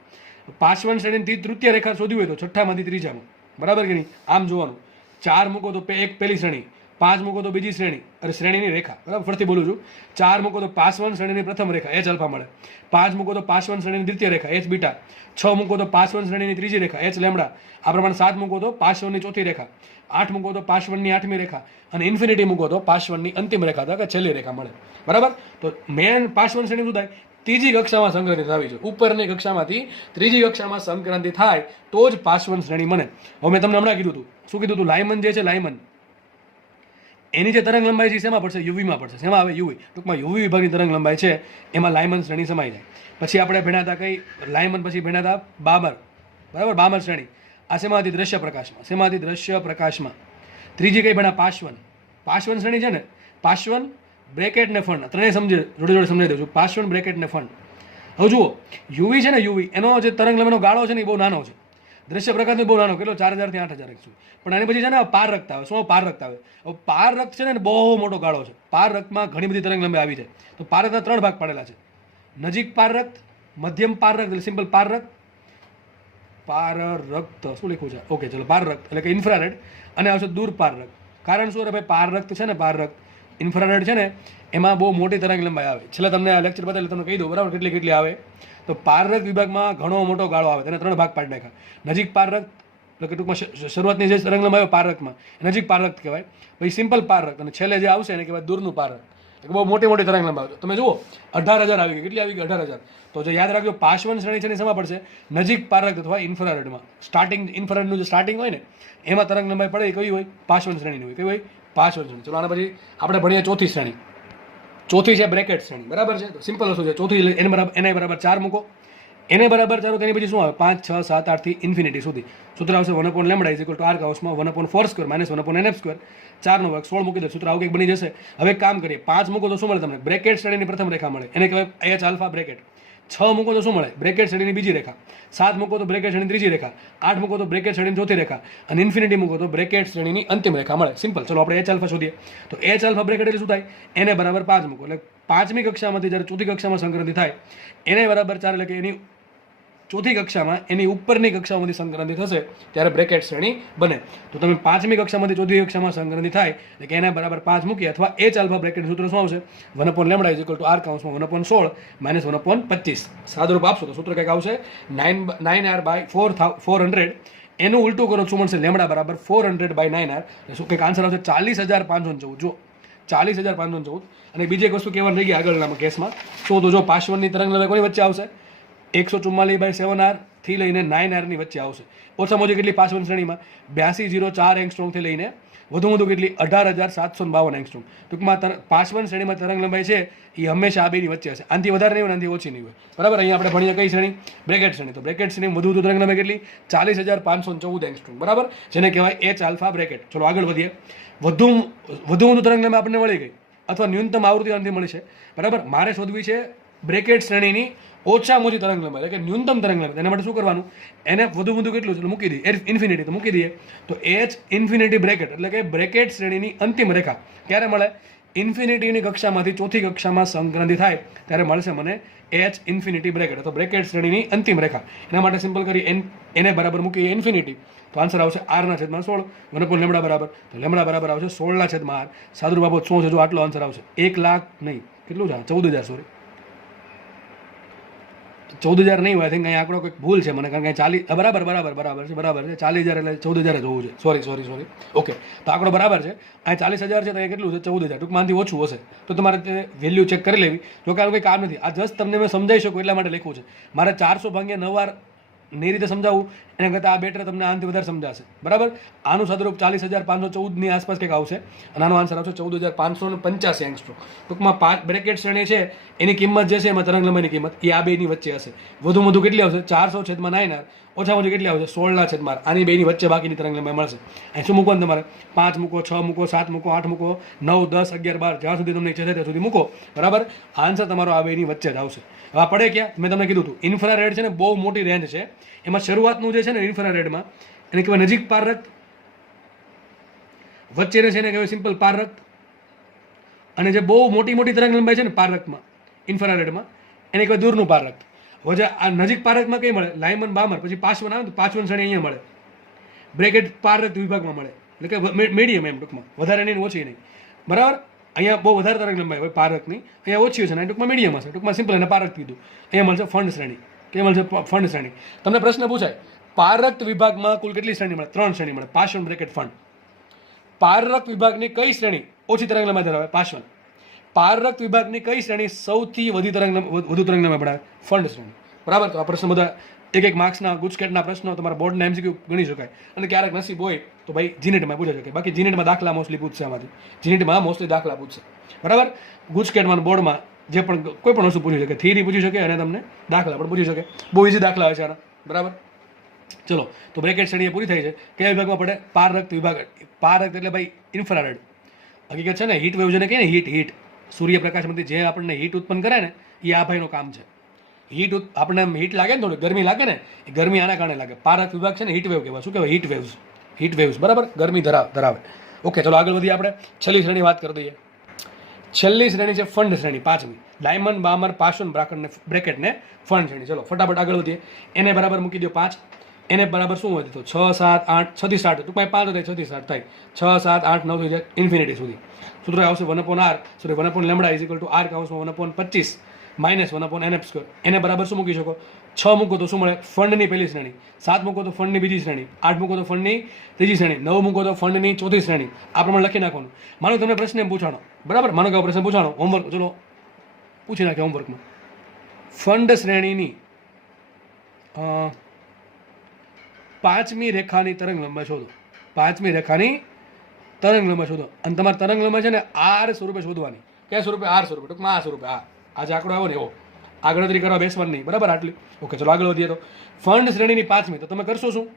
પાસવન શ્રેણીની તૃતીય રેખા શોધવી હોય તો છઠ્ઠામાંથી ત્રીજામાં, બરાબર કે નહીં? આમ જોવાનું. 4 મૂકો તો એક પહેલી શ્રેણી, 5 મૂકો તો બીજી શ્રેણી, અરે શ્રેણીની રેખા, બરાબર. ફરીથી બોલું છું, 4 મૂકો તો પાસવન શ્રેણીની પ્રથમ રેખા એચ આલ્ફા મળે, 5 મૂકો તો પાસવન શ્રેણીની દ્વિતીય રેખા એચ બીટા, 6 મૂકો તો પાસવન શ્રેણીની ત્રીજી રેખા એચ લેમડા, આ પ્રમાણે 7 મૂકો તો પાસવનની ચોથી રેખા, 8 મૂકો તો પાસવનની આઠમી રેખા, અને ઇન્ફિનિટી મૂકો તો પાસવનની અંતિમ રેખા, તો કે છેલ્લી રેખા મળે, બરાબર. તો મેન પાસવન શ્રેણી શું થાય? ત્રીજી કક્ષામાં સંક્રાંતિ થવી જોઈએ. ઉપરની કક્ષામાંથી ત્રીજી કક્ષામાં સંક્રાંતિ થાય તો જ પાસવન શ્રેણી બને. હવે મેં તમને હમણાં કીધું હતું, શું કીધું હતું? લાયમન જે છે, લાયમન એની જે તરંગ લંબાઈ છે શેમાં પડશે? યુવીમાં પડશે. શેમાં આવે? યુવી. ટૂંકમાં યુવી વિભાગની તરંગ લંબાઈ છે એમાં લાયમન શ્રેણી સમાઈ જાય. પછી આપણે ભણ્યા હતા કઈ? લાયમન. પછી ભણ્યા હતા બાબર, બરાબર. બાબર શ્રેણી આ શેમાંથી? દ્રશ્ય પ્રકાશમાં. શેમાંથી? દ્રશ્ય પ્રકાશમાં. ત્રીજી કઈ ભણ્યા? પાસવન. પાસવન શ્રેણી છે ને, પાસવન બ્રેકેટ ને ફંડ, ત્રણેય સમજે જોડે જોડે સમજાવી દઉં છું. પાસવન બ્રેકેટ ને ફંડ. હવે જુઓ, યુવી છે ને, યુવી એનો જે તરંગ લંબાઈનો ગાળો છે ને એ બહુ નાનો છે. દ્રશ્ય પ્રકાશનો બહુ નાનો, કેટલો? 4000 થી 8000 સુધી. પણ આની પછી છે ને પારરક્ત આવે. શું પારરક્ત આવે? હવે પારરક્ત છે ને બહુ મોટો ગાળો છે. પારરક્તમાં ઘણી બધી તરંગ લંબાઈ આવી જાય. તો પારરક્તના 3 ભાગ પાડેલા છે: નજીક પારરક્ત, મધ્યમ પારરક્ત એટલે સિમ્પલ પારરક્ત, પારરક્ત શું લખ્યું છે? ઓકે ચલો, પારરક્ત એટલે કે ઇન્ફ્રારેડ, અને આવશે દૂર પારરક્ત. કારણ શું? ભાઈ પારરક્ત છે ને, પારરક્ત ઇન્ફ્રારેડ છે ને એમાં બહુ મોટી તરંગ લંબાઈ આવે. છેલ્લા તમને આ લેક્ચર બતાવી તમને કહી દઉં, બરાબર, કેટલી કેટલી આવે. તો પારરક્ત વિભાગમાં ઘણો મોટો ગાળો આવે, તેને 3 ભાગ પાડી નાખ્યા. નજીક પારરક્ત એટલે કે ટૂંકમાં શરૂઆતની જે તરંગ લંબાઈ પારરક્તમાં નજીક પારરક્ત કહેવાય, પછી સિમ્પલ પારરક્ત, અને છેલ્લે જે આવશે એને કહેવાય દૂરનું પારરક્ત. બહુ મોટી મોટી તરંગ લંબાઈ. તમે જુઓ 18,000 આવી ગઈ. કેટલી આવી ગઈ? 18,000. તો જો યાદ રાખજો, પાસવન શ્રેણી છે ને શેમાં પડશે? નજીક પારરક્ત અથવા ઇન્ફ્રારેડમાં. સ્ટાર્ટિંગ ઇન્ફ્રારેડનું જે સ્ટાર્ટિંગ હોય ને એમાં તરંગ લંબાઈ પડે કઈ હોય? પાસવન શ્રેણીની હોય. કઈ હોય? પાસવન શ્રેણી. ચલો આના પછી આપણે ભણીએ ચોથી શ્રેણી. ચોથી છે બ્રેકેટ શ્રેણી, બરાબર છે. તો સિમ્પલ વસ્તુ છે. ચોથી એને બરાબર 4 મૂકો. એને બરાબર 4 તેની પછી શું આવે? 5, 6, 7, 8 થી ઇન્ફિનિટી સુધી. સૂત્ર આવશે 1/λ ઇઝ ઇક્વલ ટુ r કાઉન્સમાં 1/4² માઇનસ 1/nf². 4 નો વર્ગ 16 મૂકી દો, સૂત્ર આવું કંઈક બની જશે. હવે કામ કરીએ, 5 મૂકો તો શું મળે તમને? બ્રેકેટ શ્રેણીની પ્રથમ રેખા મળે, એને કહેવાય એચ આલ્ફા બ્રેકેટ. 6 મૂકો તો શું મળે? બ્રેકેટ શ્રેણીની બીજી રેખા. 7 મૂકો તો બ્રેકેટ શ્રેણીની ત્રીજી રેખા. 8 મૂકો તો બ્રેકેટ શ્રેણીની ચોથી રેખા. અને ઇન્ફિનિટી મૂકો તો બ્રેકેટ શ્રેણીની અંતિમ રેખા મળે. સિમ્પલ. ચલો આપણે એચ આલ્ફા શોધીએ. તો એચ આલ્ફા બ્રેકેટ એટલે શું થાય? એને બરાબર 5 મૂકો. એટલે પાંચમી કક્ષામાંથી જ્યારે ચોથી કક્ષામાં સંક્રાંતિ થાય એને બરાબર 4, એટલે કે એની ચોથી કક્ષામાં એની ઉપરની કક્ષામાંથી સંક્રાંતિ થશે ત્યારે બ્રેકેટ શ્રેણી બને. તો તમે પાંચમી કક્ષામાંથી ચોથી કક્ષામાં સંક્રાંતિ થાય એટલે કે એને બરાબર 5 મૂકી, અથવા એચ આલ્ફા બ્રેકેટ સૂત્ર શું આવશે? 1/λ ઇઝ ઇક્વલ ટુ r કૌંસમાં 1/16 માઇનસ 1/25. સાદુરૂપ આપશો તો સૂત્ર કંઈક આવશે 9r/400. એનું ઉલટું કરો શું મળશે? લેમડા બરાબર 400/9r. શું કંઈક આન્સર આવશે 40,514. જો 40,514. અને બીજી એક વસ્તુ કહેવાની રહી ગઈ આગળના કેસમાં. શું તો જો પાર્શ્વની તરંગલંબાઈ કોની વચ્ચે આવશે? 144/7r થી લઈને 9r ની વચ્ચે આવશે. ઓછામાં ઓછી કેટલી પાર્શ્વની શ્રેણીમાં? 8204 એંગસ્ટ્રોમ થી લઈને વધુ કેટલી? 18,752 એંગસ્ટ્રોમ. ટૂંકમાં પાર્શ્વની શ્રેણીમાં તરંગ લંબાઈ છે એ હંમેશા આ બેની વચ્ચે હશે. આનાથી વધારે નહીં હોય, આનાથી ઓછી નહીં હોય. બરાબર. અહીંયા આપણે ભણીએ કઈ શ્રેણી? બ્રેકેટ શ્રેણી. તો બ્રેકેટ શ્રેણી વધુ તરંગ લંબાઈ કેટલી? 40,514 એંગસ્ટ્રોમ. બરાબર, જેને કહેવાય એચ આલ્ફા બ્રેકેટ. ચલો આગળ વધીએ. વધુ તરંગ લંબાઈ આપણને મળી ગઈ, અથવા ન્યૂનતમ આવૃત્તિ આનાથી મળી છે. બરાબર. મારે શોધવી છે બ્રેકેટ શ્રેણીની ઓછામાં ઓછી તરંગ લંબાઈ, એટલે કે ન્યૂનતમ તરંગ લંબાઈ. એના માટે શું કરવાનું? એને વધુ કેટલું છે મૂકી દઈએ, ઇન્ફિનિટી. તો મૂકી દઈએ. તો એચ ઇન્ફિનિટી બ્રેકેટ એટલે કે બ્રેકેટ શ્રેણીની અંતિમ રેખા ક્યારે મળે? ઇન્ફિનિટીની કક્ષામાંથી ચોથી કક્ષામાં સંક્રાંતિ થાય ત્યારે મળશે મને એચ ઇન્ફિનિટી બ્રેકેટ, તો બ્રેકેટ શ્રેણીની અંતિમ રેખા. એના માટે સિમ્પલ કરી એને બરાબર મૂકીએ ઇન્ફિનિટી. તો આન્સર આવશે r/16 1/λ બરાબર. તો લેમડા બરાબર આવશે 16/r. સાદુરૂપ બાબત શું છે? જો આટલો આન્સર આવશે. 1 લાખ નહીં, કેટલું છે? 14,000. સોરી, 14,000 નહીં હોય. આઈ થિંક અહીંયા આંકડો કંઈક ભૂલ છે મને, કારણ કે 40 બરાબર છે. 40,000 એટલે 14,000 જ હોવું છે. સોરી. ઓકે, તો આંકડો બરાબર છે. અહીં 40,000 છે તો એ કેટલું છે? 14,000. ટૂંકમાંથી ઓછું હશે તો તમારે તે વેલ્યુ ચેક કરી લેવી. જો કે આનું કંઈ કામ નથી. આ જસ્ટ તમને મેં સમજાવી શકું એટલા માટે લખ્યું છે. મારે 400/9r ની રીતે સમજાવવું એના કરતાં આ બેટર તમને આનાથી વધારે સમજાશે. બરાબર. આનું સાદુરૂપ 40,514 ની આસપાસ કંઈક આવશે અને આનો આન્સર આવશે 14,585 એંગસ્ટ્રોમ. ટૂંકમાં બ્રેકેટ શ્રેણી છે એની કિંમત જે છે એમાં તરંગ લંબાઈની કિંમત એ આ બેની વચ્ચે હશે. વધુ કેટલી આવશે? 400/9r. ઓછામાં ઓછી કેટલી આવશે? 16/r. આની બેની વચ્ચે બાકીની તરંગ લંબાઈ મળશે. અહીં શું મૂકવાનું તમારે? 5 મૂકો, 6 મૂકો, 7 મૂકો, 8 મૂકો, 9, 10, 11, 12 જ્યાં સુધી તમને ઈચ્છા થાય ત્યાં સુધી મૂકો. બરાબર. આન્સર તમારો આ બેની વચ્ચે જ આવશે. હવે આ પડે ક્યાં? મેં તમને કીધું હતું ઇન્ફ્રારેડ છે ને બહુ મોટી રેન્જ છે. એમાં શરૂઆતનું જે છે ને ઇન્ફ્રારેડમાં એને કહેવાય નજીક પારરક્ત, વચ્ચેને છે એને કહેવાય સિમ્પલ પારરક્ત, અને જે બહુ મોટી તરંગ લંબાઈ છે ને પારરક્તમાં ઇન્ફ્રારેડમાં એને કહેવાય દૂરનું પારરક્ત. હવે આ નજીક પારરક્તમાં કઈ મળે? લાયમન બામર. પછી પાર્શ્વન આવે તો પાર્શ્વન શ્રેણી અહીંયા મળે. બ્રેકેટ પારરક્ત વિભાગમાં મળે, એટલે કે મીડિયમ એમ ટૂંકમાં, વધારે નહીં ઓછી નહીં. બરાબર. અહીંયા બહુ વધારે તરંગ લંબાઈ હોય પારરક્તની, અહીંયા ઓછી હશે ને ટૂંકમાં મીડિયમ હશે. ટૂંકમાં સિમ્પલ એને પારરક્ત કીધું. અહીંયા મળશે ફંડ શ્રેણી. કે મળશે ફંડ શ્રેણી. તમને પ્રશ્ન પૂછાય પારરક્ત વિભાગમાં કુલ કેટલી શ્રેણી મળે? 3 શ્રેણી મળે. પાર્શ્વન, બ્રેકેટ, ફંડ. પારરક્ત વિભાગની કઈ શ્રેણી ઓછી તરંગ લંબાઈ ધરાવે? પાર્શ્વન. પારરક્ત વિભાગની કઈ શ્રેણી સૌથી વધુ તરંગ લંબાઈ ધરાવે? ફંડ શ્રેણી. બરાબર. તો આ પ્રશ્ન બધા એક માર્ક્સના ગુજકેટના પ્રશ્નો તમારા બોર્ડના MCQ ગણી શકાય. અને ક્યારેક નસીબ હોય તો ભાઈ જીનેટમાં પૂછાઈ શકે. બાકી જીનેટમાં દાખલા મોસ્ટલી પૂછશે. આમાંથી જીનેટમાં મોસ્ટલી દાખલા પૂછશે. બરાબર. ગુજકેટમાં બોર્ડમાં જે પણ કોઈ પણ વસ્તુ પૂછી શકે, થિયરી પૂછી શકે અને તમને દાખલા પણ પૂછી શકે. બહુ ઇઝી દાખલા હોય છે આના. બરાબર. ચલો, તો બ્રેકેટ શ્રેણી પૂરી થઈ છે. કયા વિભાગમાં પડે? પારરક્ત વિભાગ. પારરક્ત એટલે ભાઈ ઇન્ફ્રારેડ. હકીકત છે ને હીટ વેવ જેને કહે ને, હીટ સૂર્યપ્રકાશમાંથી જે આપણને હીટ ઉત્પન્ન કરે ને એ આ ભાઈનું કામ છે. આપણને હીટ લાગે ને, થોડી ગરમી લાગે ને, એ ગરમી આના કારણે લાગે. પારરક્ત વિભાગ છે ને હીટ વેવ કહેવાય. શું કહેવાય? Heat waves. બરાબર. ગરમી ધરાવે. ઓકે, ચલો આગળ વધીએ. આપણે છેલ્લી શ્રેણી વાત કરી દઈએ. છેલ્લી શ્રેણી છે ફંડ શ્રેણી, 5મી. લાયમન બામર પાર્શ્વન બ્રેકેટને ફંડ શ્રેણી. ચલો ફટાફટ આગળ વધીએ. એને બરાબર મૂકી દો 5. એને બરાબર શું હોય તો 6, 7, 8, 6 થી સ્ટાર્ટ. ટૂંકમાં 5 થાય, 6 થી સ્ટાર્ટ થાય. 6, 7, 8, 9 થઈ જાય ઇન્ફિનિટી સુધી. સૂત્ર આવશે 1/λ ઇઝ ઇક્વલ ટુ r કૌંસમાં 1/25 માઇનસ 1/nf². એને બરાબર શું મૂકી શકો? 6 મૂકો તો શું મળે? ફંડની પહેલી શ્રેણી. 7 મૂકો તો ફંડની બીજી શ્રેણી. 8 મૂકો તો ફંડની ત્રીજી શ્રેણી. 9 મૂકો તો ફંડની ચોથી શ્રેણી. આ પ્રમાણે લખી નાખવાનું. માનો તમને પ્રશ્ન એમ પૂછાણો. બરાબર. માનો કે પ્રશ્ન પૂછાણો હોમવર્ક, ચલો પૂછી નાખે હોમવર્કમાં. ફંડ શ્રેણીની 5મી રેખાની તરંગ લંબાઈ શોધો. 5મી રેખાની તરંગ લંબાઈ શોધો. અને તમારે તરંગ લંબાઈ છે ને r સ્વરૂપે શોધવાની. કયા સ્વરૂપે? r સ્વરૂપે. ટૂંકમાં આ સ્વરૂપે. આ જે આંકડો આવ્યો ને એવો. આ ગણતરી કરવા બેસવાની નહીં. બરાબર. આટલી. ઓકે, ચલો આગળ વધીએ. તો ફંડ શ્રેણીની 5મી. તો તમે કરશો શું?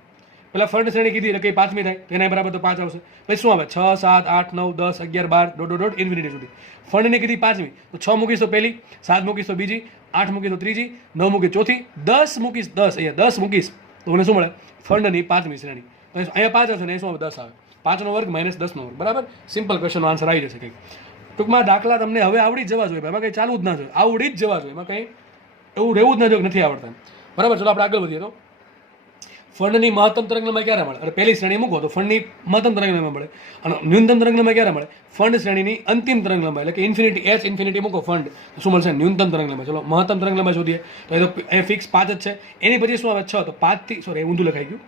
પેલા ફંડ શ્રેણી કીધી એટલે કઈ પાંચમી થાય તો એના બરાબર તો 5 આવશે. પછી શું આવે 6 7 8 9 10 11 12 ડોટ ઇન્ફિનિટી સુધી. ફંડની કીધી પાંચમી તો 6 મૂકીશ તો પહેલી, 7 મૂકીશ તો બીજી, 8 મૂકીશ તો ત્રીજી, 9 મૂકીશ ચોથી, 10 મૂકીશ 10 અહીંયા 10 મૂકીશ તો મને શું મળે ફંડની પાંચમી શ્રેણી. અહીંયા 5 આવશે ને શું આવે 10 આવે. 5 નો વર્ગ માઇનસ 10 નો વર્ગ. બરાબર, સિમ્પલ ક્વેશ્ચનનો આન્સર આવી જશે. કંઈક ટૂંકમાં દાખલા તમને હવે આવડી જ જવા જોઈએ, એમાં કંઈ ચાલુ જ ના જોઈએ, આવડી જ જવા જોઈએ, એમાં કંઈ એવું રહેવું જ ના જોઈએ નથી આવડતા. બરાબર, ચલો આપણે આગળ વધીએ. તો ફંડની મહત્તમ તરંગલંબાઈ ક્યારે મળે? અને પહેલી શ્રેણી મૂકો તો ફંડની મહત્તમ તરંગલંબાઈ મળે. અને ન્યૂનતમ તરંગલંબાઈ ક્યારે મળે? ફંડ શ્રેણીની અંતિમ તરંગલંબાઈ એટલે કે ઇન્ફિનિટી એચ ઇન્ફિનિટી મૂકો ફંડ શું મળશે? ન્યૂનતમ તરંગલંબાઈ. ચલો મહત્તમ તરંગલંબાઈ શોધીએ તો એ તો એ ફિક્સ 5 જ છે. એની પછી શું આવે 6 તો 5 થી સોરી ઊંધું લખાઈ ગયું.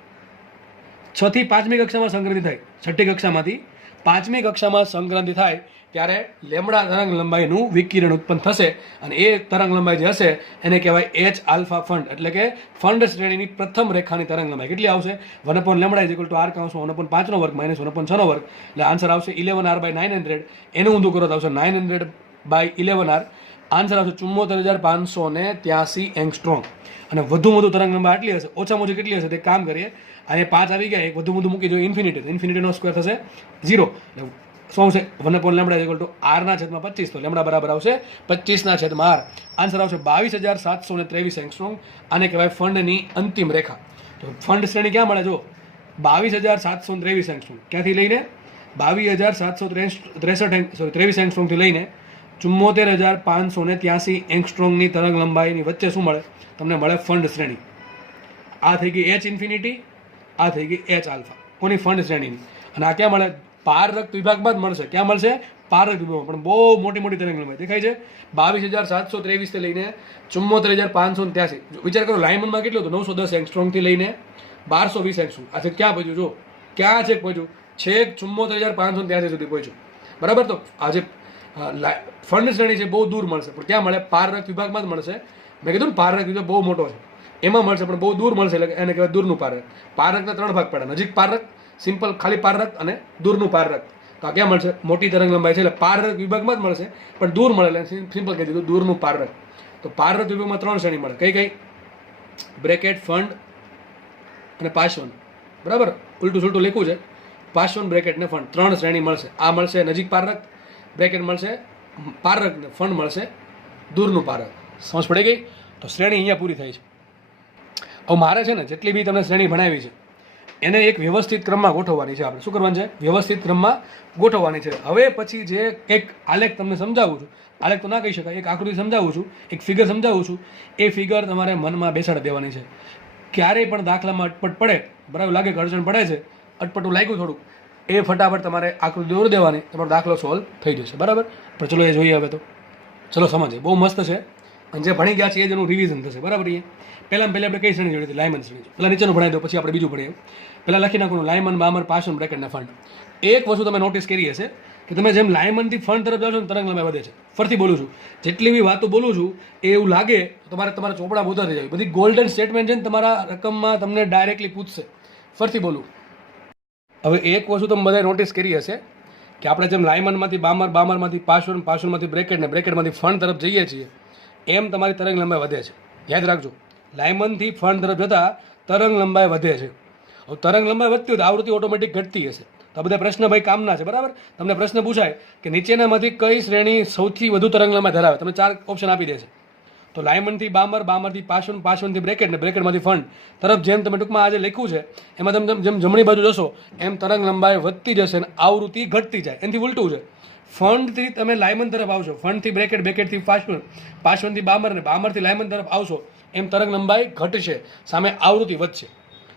6 થી 5મી કક્ષામાં સંક્રાંતિ થાય, 6ઠ્ઠી કક્ષામાંથી 5મી કક્ષામાં સંક્રાંતિ થાય ત્યારે લેમડા તરંગ લંબાઈનું વિકિરણ ઉત્પન્ન થશે અને એ તરંગ લંબાઈ જે હશે એને કહેવાય એચ આલ્ફા ફંડ. એટલે કે ફંડ શ્રેણીની પ્રથમ રેખાની તરંગ લંબાઈ કેટલી આવશે? 1/λ ઇઝ ઇક્વલ ટુ r કાઉન્સમાં 1/5 નો વર્ગ માઇનસ 1/6 નો વર્ગ. એટલે આન્સર આવશે 11r/900. એનું ઊંધું કરો તો આવશે 900/11r. આન્સર આવશે 74,583 એંગસ્ટ્રોમ. અને વધુ તરંગ લંબાઈ આટલી હશે, ઓછામાં ઓછી કેટલી હશે તે કામ કરીએ. અને 5 આવી ગયા, એક વધુ મૂકી જોઈએ ઇન્ફિનિટી. ઇન્ફિનિટીનો સ્ક્વેર થશે 0. શું આવશે? 1/λ ઇક્વલ ટુ r/25. તો લેમડા બરાબર આવશે 25/r. આન્સર આવશે 22,723 એંગસ્ટ્રોમ. આને કહેવાય ફંડની અંતિમ રેખા. તો ફંડ શ્રેણી ક્યાં મળે? જો 22,723 એંગસ્ટ્રોમ ક્યાંથી લઈને 22,723 એંગસ્ટ્રોમથી લઈને 74,583 એંગસ્ટ્રોમની તરંગ લંબાઈની વચ્ચે શું મળે? તમને મળે ફંડ શ્રેણી. આ થઈ ગઈ એચ ઇન્ફિનિટી, આ થઈ ગઈ એચ આલ્ફા. કોની? ફંડ શ્રેણીની. અને આ ક્યાં મળે? પારરક્ત વિભાગમાં જ મળશે. ક્યાં મળશે? પારરક્ત વિભાગમાં. પણ બહુ મોટી તરંગ લંબાઈ દેખાય છે. 22,723 થી લઈને 74,583. વિચાર કરો લાયમનમાં કેટલું હતું? 910 એંગસ્ટ્રોમથી લઈને 1220 એંગસ્ટ્રોમ. આ છે ક્યાં પહોંચ્યું? જો ક્યાં છેક પહોંચ્યું? છેક 74,583 સુધી પહોંચ્યું. બરાબર, તો આજે ફંડ શ્રેણી છે બહુ દૂર મળશે, પણ ક્યાં મળે? પારરક્ત વિભાગમાં જ મળશે. મેં કીધું ને પારરક્ત વિભાગ બહુ મોટો છે, એમાં મળશે પણ બહુ દૂર મળશે. એટલે એને કહેવાય દૂરનું પારરક્ત. પારરક્તના 3 ભાગ પડે: નજીક પારરક્ત, સિમ્પલ ખાલી પારરક્ત અને દૂરનું પારરક્ત. તો આ ક્યાં મળશે? મોટી તરંગ લંબાઈ છે એટલે પારરક્ત વિભાગમાં જ મળશે, પણ દૂર મળે એટલે સિમ્પલ કહી દીધું દૂરનું પારરક્ત. તો પારરક્ત વિભાગમાં 3 શ્રેણી મળે. કઈ? બ્રેકેટ, ફંડ અને પાર્શ્વન. બરાબર, ઉલટું સુલટું લખ્યું છે. પાર્શ્વન, બ્રેકેટ ને ફંડ 3 શ્રેણી મળશે. આ મળશે નજીક પારરક્ત, બ્રેકેટ મળશે પારરક્ત ને ફંડ મળશે દૂરનું પારરક્ત. સમજ પડી ગઈ? તો શ્રેણી અહીંયા પૂરી થાય છે. હવે મારે છે ને જેટલી બી તમને શ્રેણી ભણાવી છે એને એક વ્યવસ્થિત ક્રમમાં ગોઠવવાની છે. આપણે શું કરવાનું છે? વ્યવસ્થિત ક્રમમાં ગોઠવવાની છે. હવે પછી જે એક આલેખ તમને સમજાવું છું, આલેખ તો ના કહી શકાય, એક આકૃતિ સમજાવું છું, એક ફિગર સમજાવું છું, એ ફિગર તમારે મનમાં બેસાડી દેવાની છે. ક્યારેય પણ દાખલામાં અટપટ પડે, બરાબર લાગે કે અડચણ પડે છે, અટપટું લાગ્યું થોડુંક, એ ફટાફટ તમારે આકૃતિ દોરી દેવાની, તમારો દાખલો સોલ્વ થઈ જશે. બરાબર, પણ ચલો એ જોઈએ હવે. તો ચલો સમજે, બહુ મસ્ત છે અને જે ભણી ગયા છે એ જ એનું રિવિઝન થશે. બરાબર, એ પહેલાં આપણે કઈ શ્રેણી જોડી હતી? લાયમન શ્રેણી. પહેલાં નીચેનું ભણાવી દો, પછી આપણે બીજું ભણીએ. પહેલાં લખી નાખવાનું લાયમન, બામર, પાર્શ્વન, બ્રેકેટ ને ફંડ. એક વસ્તુ તમે નોટિસ કરી હશે કે તમે જેમ લાયમનથી ફંડ તરફ જાઓ છો ને તરંગ લંબાઈ વધે છે. ફરીથી બોલું છું, જેટલી બી વાતો બોલું છું એ એવું લાગે તો તમારા ચોપડા ઉતરી જાય. બધી ગોલ્ડન સ્ટેટમેન્ટ છે ને તમારા રકમમાં તમને ડાયરેક્ટલી પૂછશે. ફરીથી બોલું. હવે એક વસ્તુ તમે બધાએ નોટિસ કરી હશે કે આપણે જેમ લાયમનમાંથી બામર, બામરમાંથી પાર્શ્વન, પાર્શ્વનમાંથી બ્રેકેટ ને બ્રેકેટમાંથી ફંડ તરફ જઈએ છીએ એમ તમારી તરંગ લંબાઈ વધે છે. યાદ રાખજો, લાયમનથી ફંડ તરફ જતાં તરંગ લંબાઈ વધે છે. હવે તરંગ લંબાઈ વધતી હોય તો આવૃત્તિ ઓટોમેટિક ઘટતી હશે. તો આ બધા પ્રશ્ન ભાઈ કામના છે. બરાબર, તમને પ્રશ્ન પૂછાય કે નીચેનામાંથી કઈ શ્રેણી સૌથી વધુ તરંગ લંબાઈ ધરાવે? તમને 4 ઓપ્શન આપી દેશે. તો લાયમનથી બામર, બામરથી પાર્શ્વન, પાર્શ્વનથી બ્રેકેટ ને બ્રેકેટમાંથી ફંડ તરફ જેમ તમે ટૂંકમાં આજે લખ્યું છે એમાં તમે જેમ જમણી બાજુ જશો એમ તરંગ લંબાઈ વધતી જશે અને આવૃત્તિ ઘટતી જાય. એનાથી ઉલટું છે. ફંડથી તમે લાયમન તરફ આવશો, ફંડથી બ્રેકેટ, બ્રેકેટથી પાર્શ્વન, પાર્શ્વનથી બામર ને બામરથી લાયમન તરફ આવશો એમ તરંગ લંબાઈ ઘટશે, સામે આવૃત્તિ વધશે.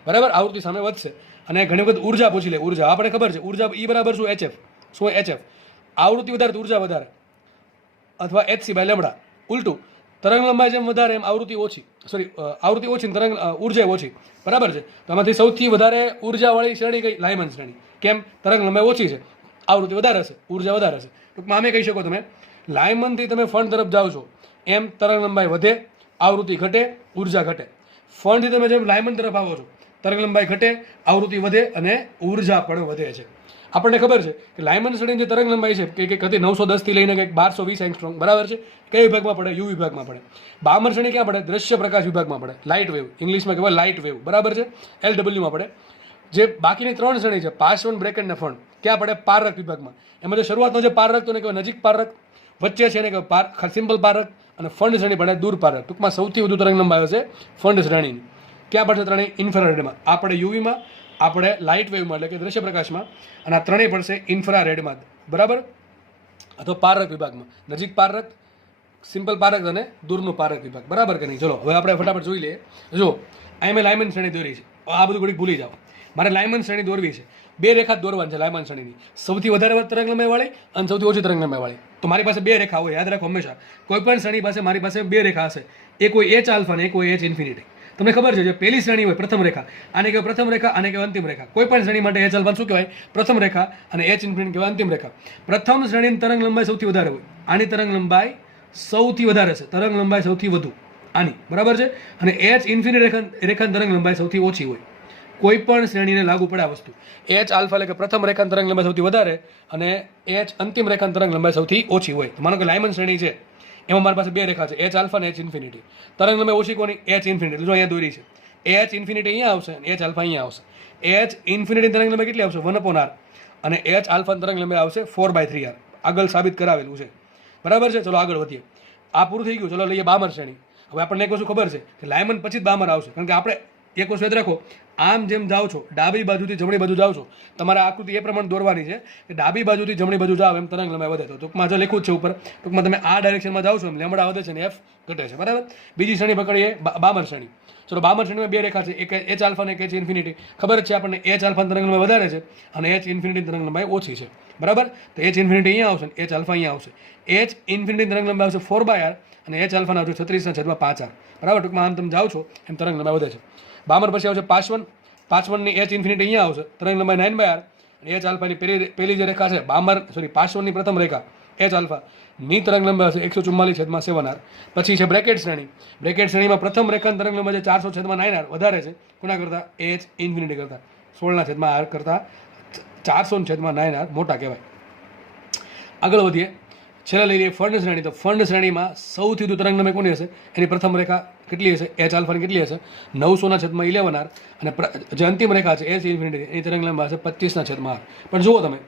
બરાબર, આવૃત્તિ સામે વધશે. અને ઘણી વખત ઉર્જા પૂછી લે. ઉર્જા આપણે ખબર છે, ઉર્જા E બરાબર શું? HF. શું HF? આવૃત્તિ વધારે તો ઉર્જા વધારે, અથવા hc/λ. ઉલટું, તરંગ લંબાઈ જેમ વધારે એમ આવૃત્તિ ઓછી, આવૃત્તિ ઓછી તરંગ ઉર્જા ઓછી. બરાબર છે. તો આમાંથી સૌથી વધારે ઉર્જાવાળી શ્રેણી કઈ? લાયમન શ્રેણી. કેમ? તરંગ લંબાઈ ઓછી છે, આવૃત્તિ વધારે હશે, ઉર્જા વધારે હશે. ટૂંકમાં આમે કહી શકો તમે લાયમનથી તમે ફંડ તરફ જાઓ છો એમ તરંગ લંબાઈ વધે, આવૃત્તિ ઘટે, ઉર્જા ઘટે. ફંડથી તમે જેમ લાયમન તરફ આવો છો તરંગ લંબાઈ ઘટે, આવૃત્તિ વધે અને ઉર્જા પણ વધે છે. આપણને ખબર છે કે લાયમન શ્રેણી જે તરંગ લંબાઈ છે કે હતી 910 થી લઈને કંઈક 1220 એંગસ્ટ્રોમ. બરાબર છે. કઈ વિભાગમાં પડે? યુ વિભાગમાં પડે. બામર શ્રેણી ક્યાં પડે? દ્રશ્ય પ્રકાશ વિભાગમાં પડે. લાઇટ વેવ, ઇંગ્લિશમાં કહેવાય લાઇટ વેવ. બરાબર છે. LW માં પડે. જે બાકીની 3 શ્રેણી છે પાર્શ્વન, બ્રેકેટ ને ફંડ ક્યાં પડે? પારક વિભાગમાં. એમાં જે શરૂઆતનો જે પારક તો એને કહેવાય નજીક પારક, વચ્ચે છે એને કહેવાય સિમ્પલ પારક, અને ફંડ શ્રેણી પડે દૂર પારક. ટૂંકમાં સૌથી વધુ તરંગ લંબાઈ છે ફંડ શ્રેણીની. ક્યાં પડશે ત્રણેય? ઇન્ફ્રારેડમાં. આપણે યુવીમાં, આપણે લાઇટ વેવમાં એટલે કે દ્રશ્ય પ્રકાશમાં, અને આ ત્રણેય પડશે ઇન્ફ્રારેડમાં. બરાબર? અથવા પારક વિભાગમાં. નજીક પારક, સિમ્પલ પારક અને દૂરનું પારક વિભાગ. બરાબર કે નહીં? ચલો હવે આપણે ફટાફટ જોઈ લઈએ. જો મેં લાયમન શ્રેણી દોરી છે. આ બધું ઘડીક ભૂલી જાઓ. મારે લાયમન શ્રેણી દોરવી છે. 2 રેખા દોરવાની છે લાયમન શ્રેણીની. સૌથી વધારે તરંગ લંબાઈવાળી અને સૌથી ઓછી તરંગ લંબાઈવાળી. તો મારી પાસે 2 રેખા હોય, યાદ રાખો હંમેશા. કોઈ પણ શ્રેણી પાસે મારી પાસે 2 રેખા હશે. એક હોય એચ આલ્ફા ને એક હોય એચ ઇન્ફિનિટી. તમને ખબર છે જે પહેલી શ્રેણી હોય પ્રથમ રેખા, આને કહેવાય પ્રથમ રેખા, આને કહેવાય અંતિમ રેખા. કોઈ પણ શ્રેણી માટે એચ આલ્ફા શું કહેવાય? પ્રથમ રેખા, અને એચ ઇન્ફિનિટી કહેવાય અંતિમ રેખા. પ્રથમ શ્રેણીની તરંગ લંબાઈ સૌથી વધારે હોય. આની તરંગ લંબાઈ સૌથી વધારે છે, તરંગ લંબાઈ સૌથી વધુ આની. બરાબર છે? અને એચ ઇન્ફિનિટી રેખાની તરંગ લંબાઈ સૌથી ઓછી હોય. કોઈ પણ શ્રેણીને લાગુ પડે આ વસ્તુ. એચ આલ્ફા એટલે કે પ્રથમ રેખાની તરંગ લંબાઈ સૌથી વધારે અને એચ અંતિમ રેખાની તરંગ લંબાઈ સૌથી ઓછી હોય. માનો કે લાયમન શ્રેણી છે, એમાં મારી પાસે 2 રેખા છે, એચ આલ્ફા અને એચ ઇન્ફિનિટી. તરંગ લંબાઈ ઓછી કોની? H infinity. જો અહીંયા દોરી છે, એચ ઇન્ફિનિટી અહીંયા આવશે અને એચ આલ્ફા અહીંયા આવશે. એચ ઇન્ફિનિટી તરંગ લંબાઈ કેટલી આવશે? 1/r. અને એચ આલ્ફા તરંગ લંબાઈ આવશે 4/3r. આગળ સાબિત કરાવેલું છે. બરાબર છે? ચલો આગળ વધીએ. આ પૂરું થઈ ગયું. ચલો લઈએ બામર શ્રેણી. હવે આપણને એક વસ્તુ ખબર છે કે લાયમન પછી જ બામર આવશે. કારણ કે આપણે એક વસ્તુ યાદ રાખો, આમ જેમ જાઓ છો ડાબી બાજુથી જમણી બાજુ જાઓ છો, તમારે આકૃતિ એ પ્રમાણે દોરવાની છે કે ડાબી બાજુથી જમણી બાજુ જાઓ એમ તરંગ લંબાઈ વધે. તો ટૂંકમાં જો લખ્યું જ છે ઉપર, ટૂંકમાં તમે આ ડાયરેક્શનમાં જાઓ છો એમ લેમડા વધે છે અને એફ ઘટે છે. બરાબર? બીજી શ્રેણી પકડીએ બામર શ્રેણી. ચલો બામર શ્રેણીમાં 2 રેખા છે, એક એચ આલ્ફા અને એક એચ ઇન્ફિનિટી. ખબર જ છે આપણને એચ આલ્ફા તરંગ લંબાઈ વધારે છે અને એચ ઇન્ફિનિટી તરંગ લંબાઈ ઓછી છે. બરાબર? તો એચ ઇન્ફિનિટી અહીંયા આવશે, એચ આલ્ફા અહીંયા આવશે. એચ ઇન્ફિનિટી તરંગ લંબાઈ આવશે 4/r અને એચ આલ્ફાના આવશે 36/5r. બરાબર? ટૂંકમાં આમ તમે જાઓ છો એમ તરંગ લંબાઈ વધે છે. બામર પછી આવશે પાર્શ્વન. પાર્શ્વનની એચ ઇન્ફિનિટી અહીંયા આવશે, તરંગ લંબાઈ 9/r અને એચ આલ્ફાની પહેલી જે રેખા છે પાર્શ્વનની પ્રથમ રેખા એચ આલ્ફા ની તરંગ લંબાઈ હશે 144/7r. પછી છે બ્રેકેટ શ્રેણી. બ્રેકેટ શ્રેણીમાં પ્રથમ રેખાની તરંગ લંબાઈ 400/9r વધારે છે કોના કરતાં? એચ ઇન્ફિનિટી કરતાં. 16/r કરતાં 400/9r મોટા કહેવાય. આગળ વધીએ. છેલ્લે લઈ લઈએ ફંડ શ્રેણી. તો ફંડ શ્રેણીમાં સૌથી વધુ તરંગ લંબાઈ કોની હશે? એની પ્રથમ રેખા કેટલી હશે? એચ આલ્ફાની કેટલી હશે? 900/11r. અને જે અંતિમ રેખા છે એચ ઇન્ફિનિટી એની તરંગ લંબાઈ હશે 25/r. પણ જુઓ તમે,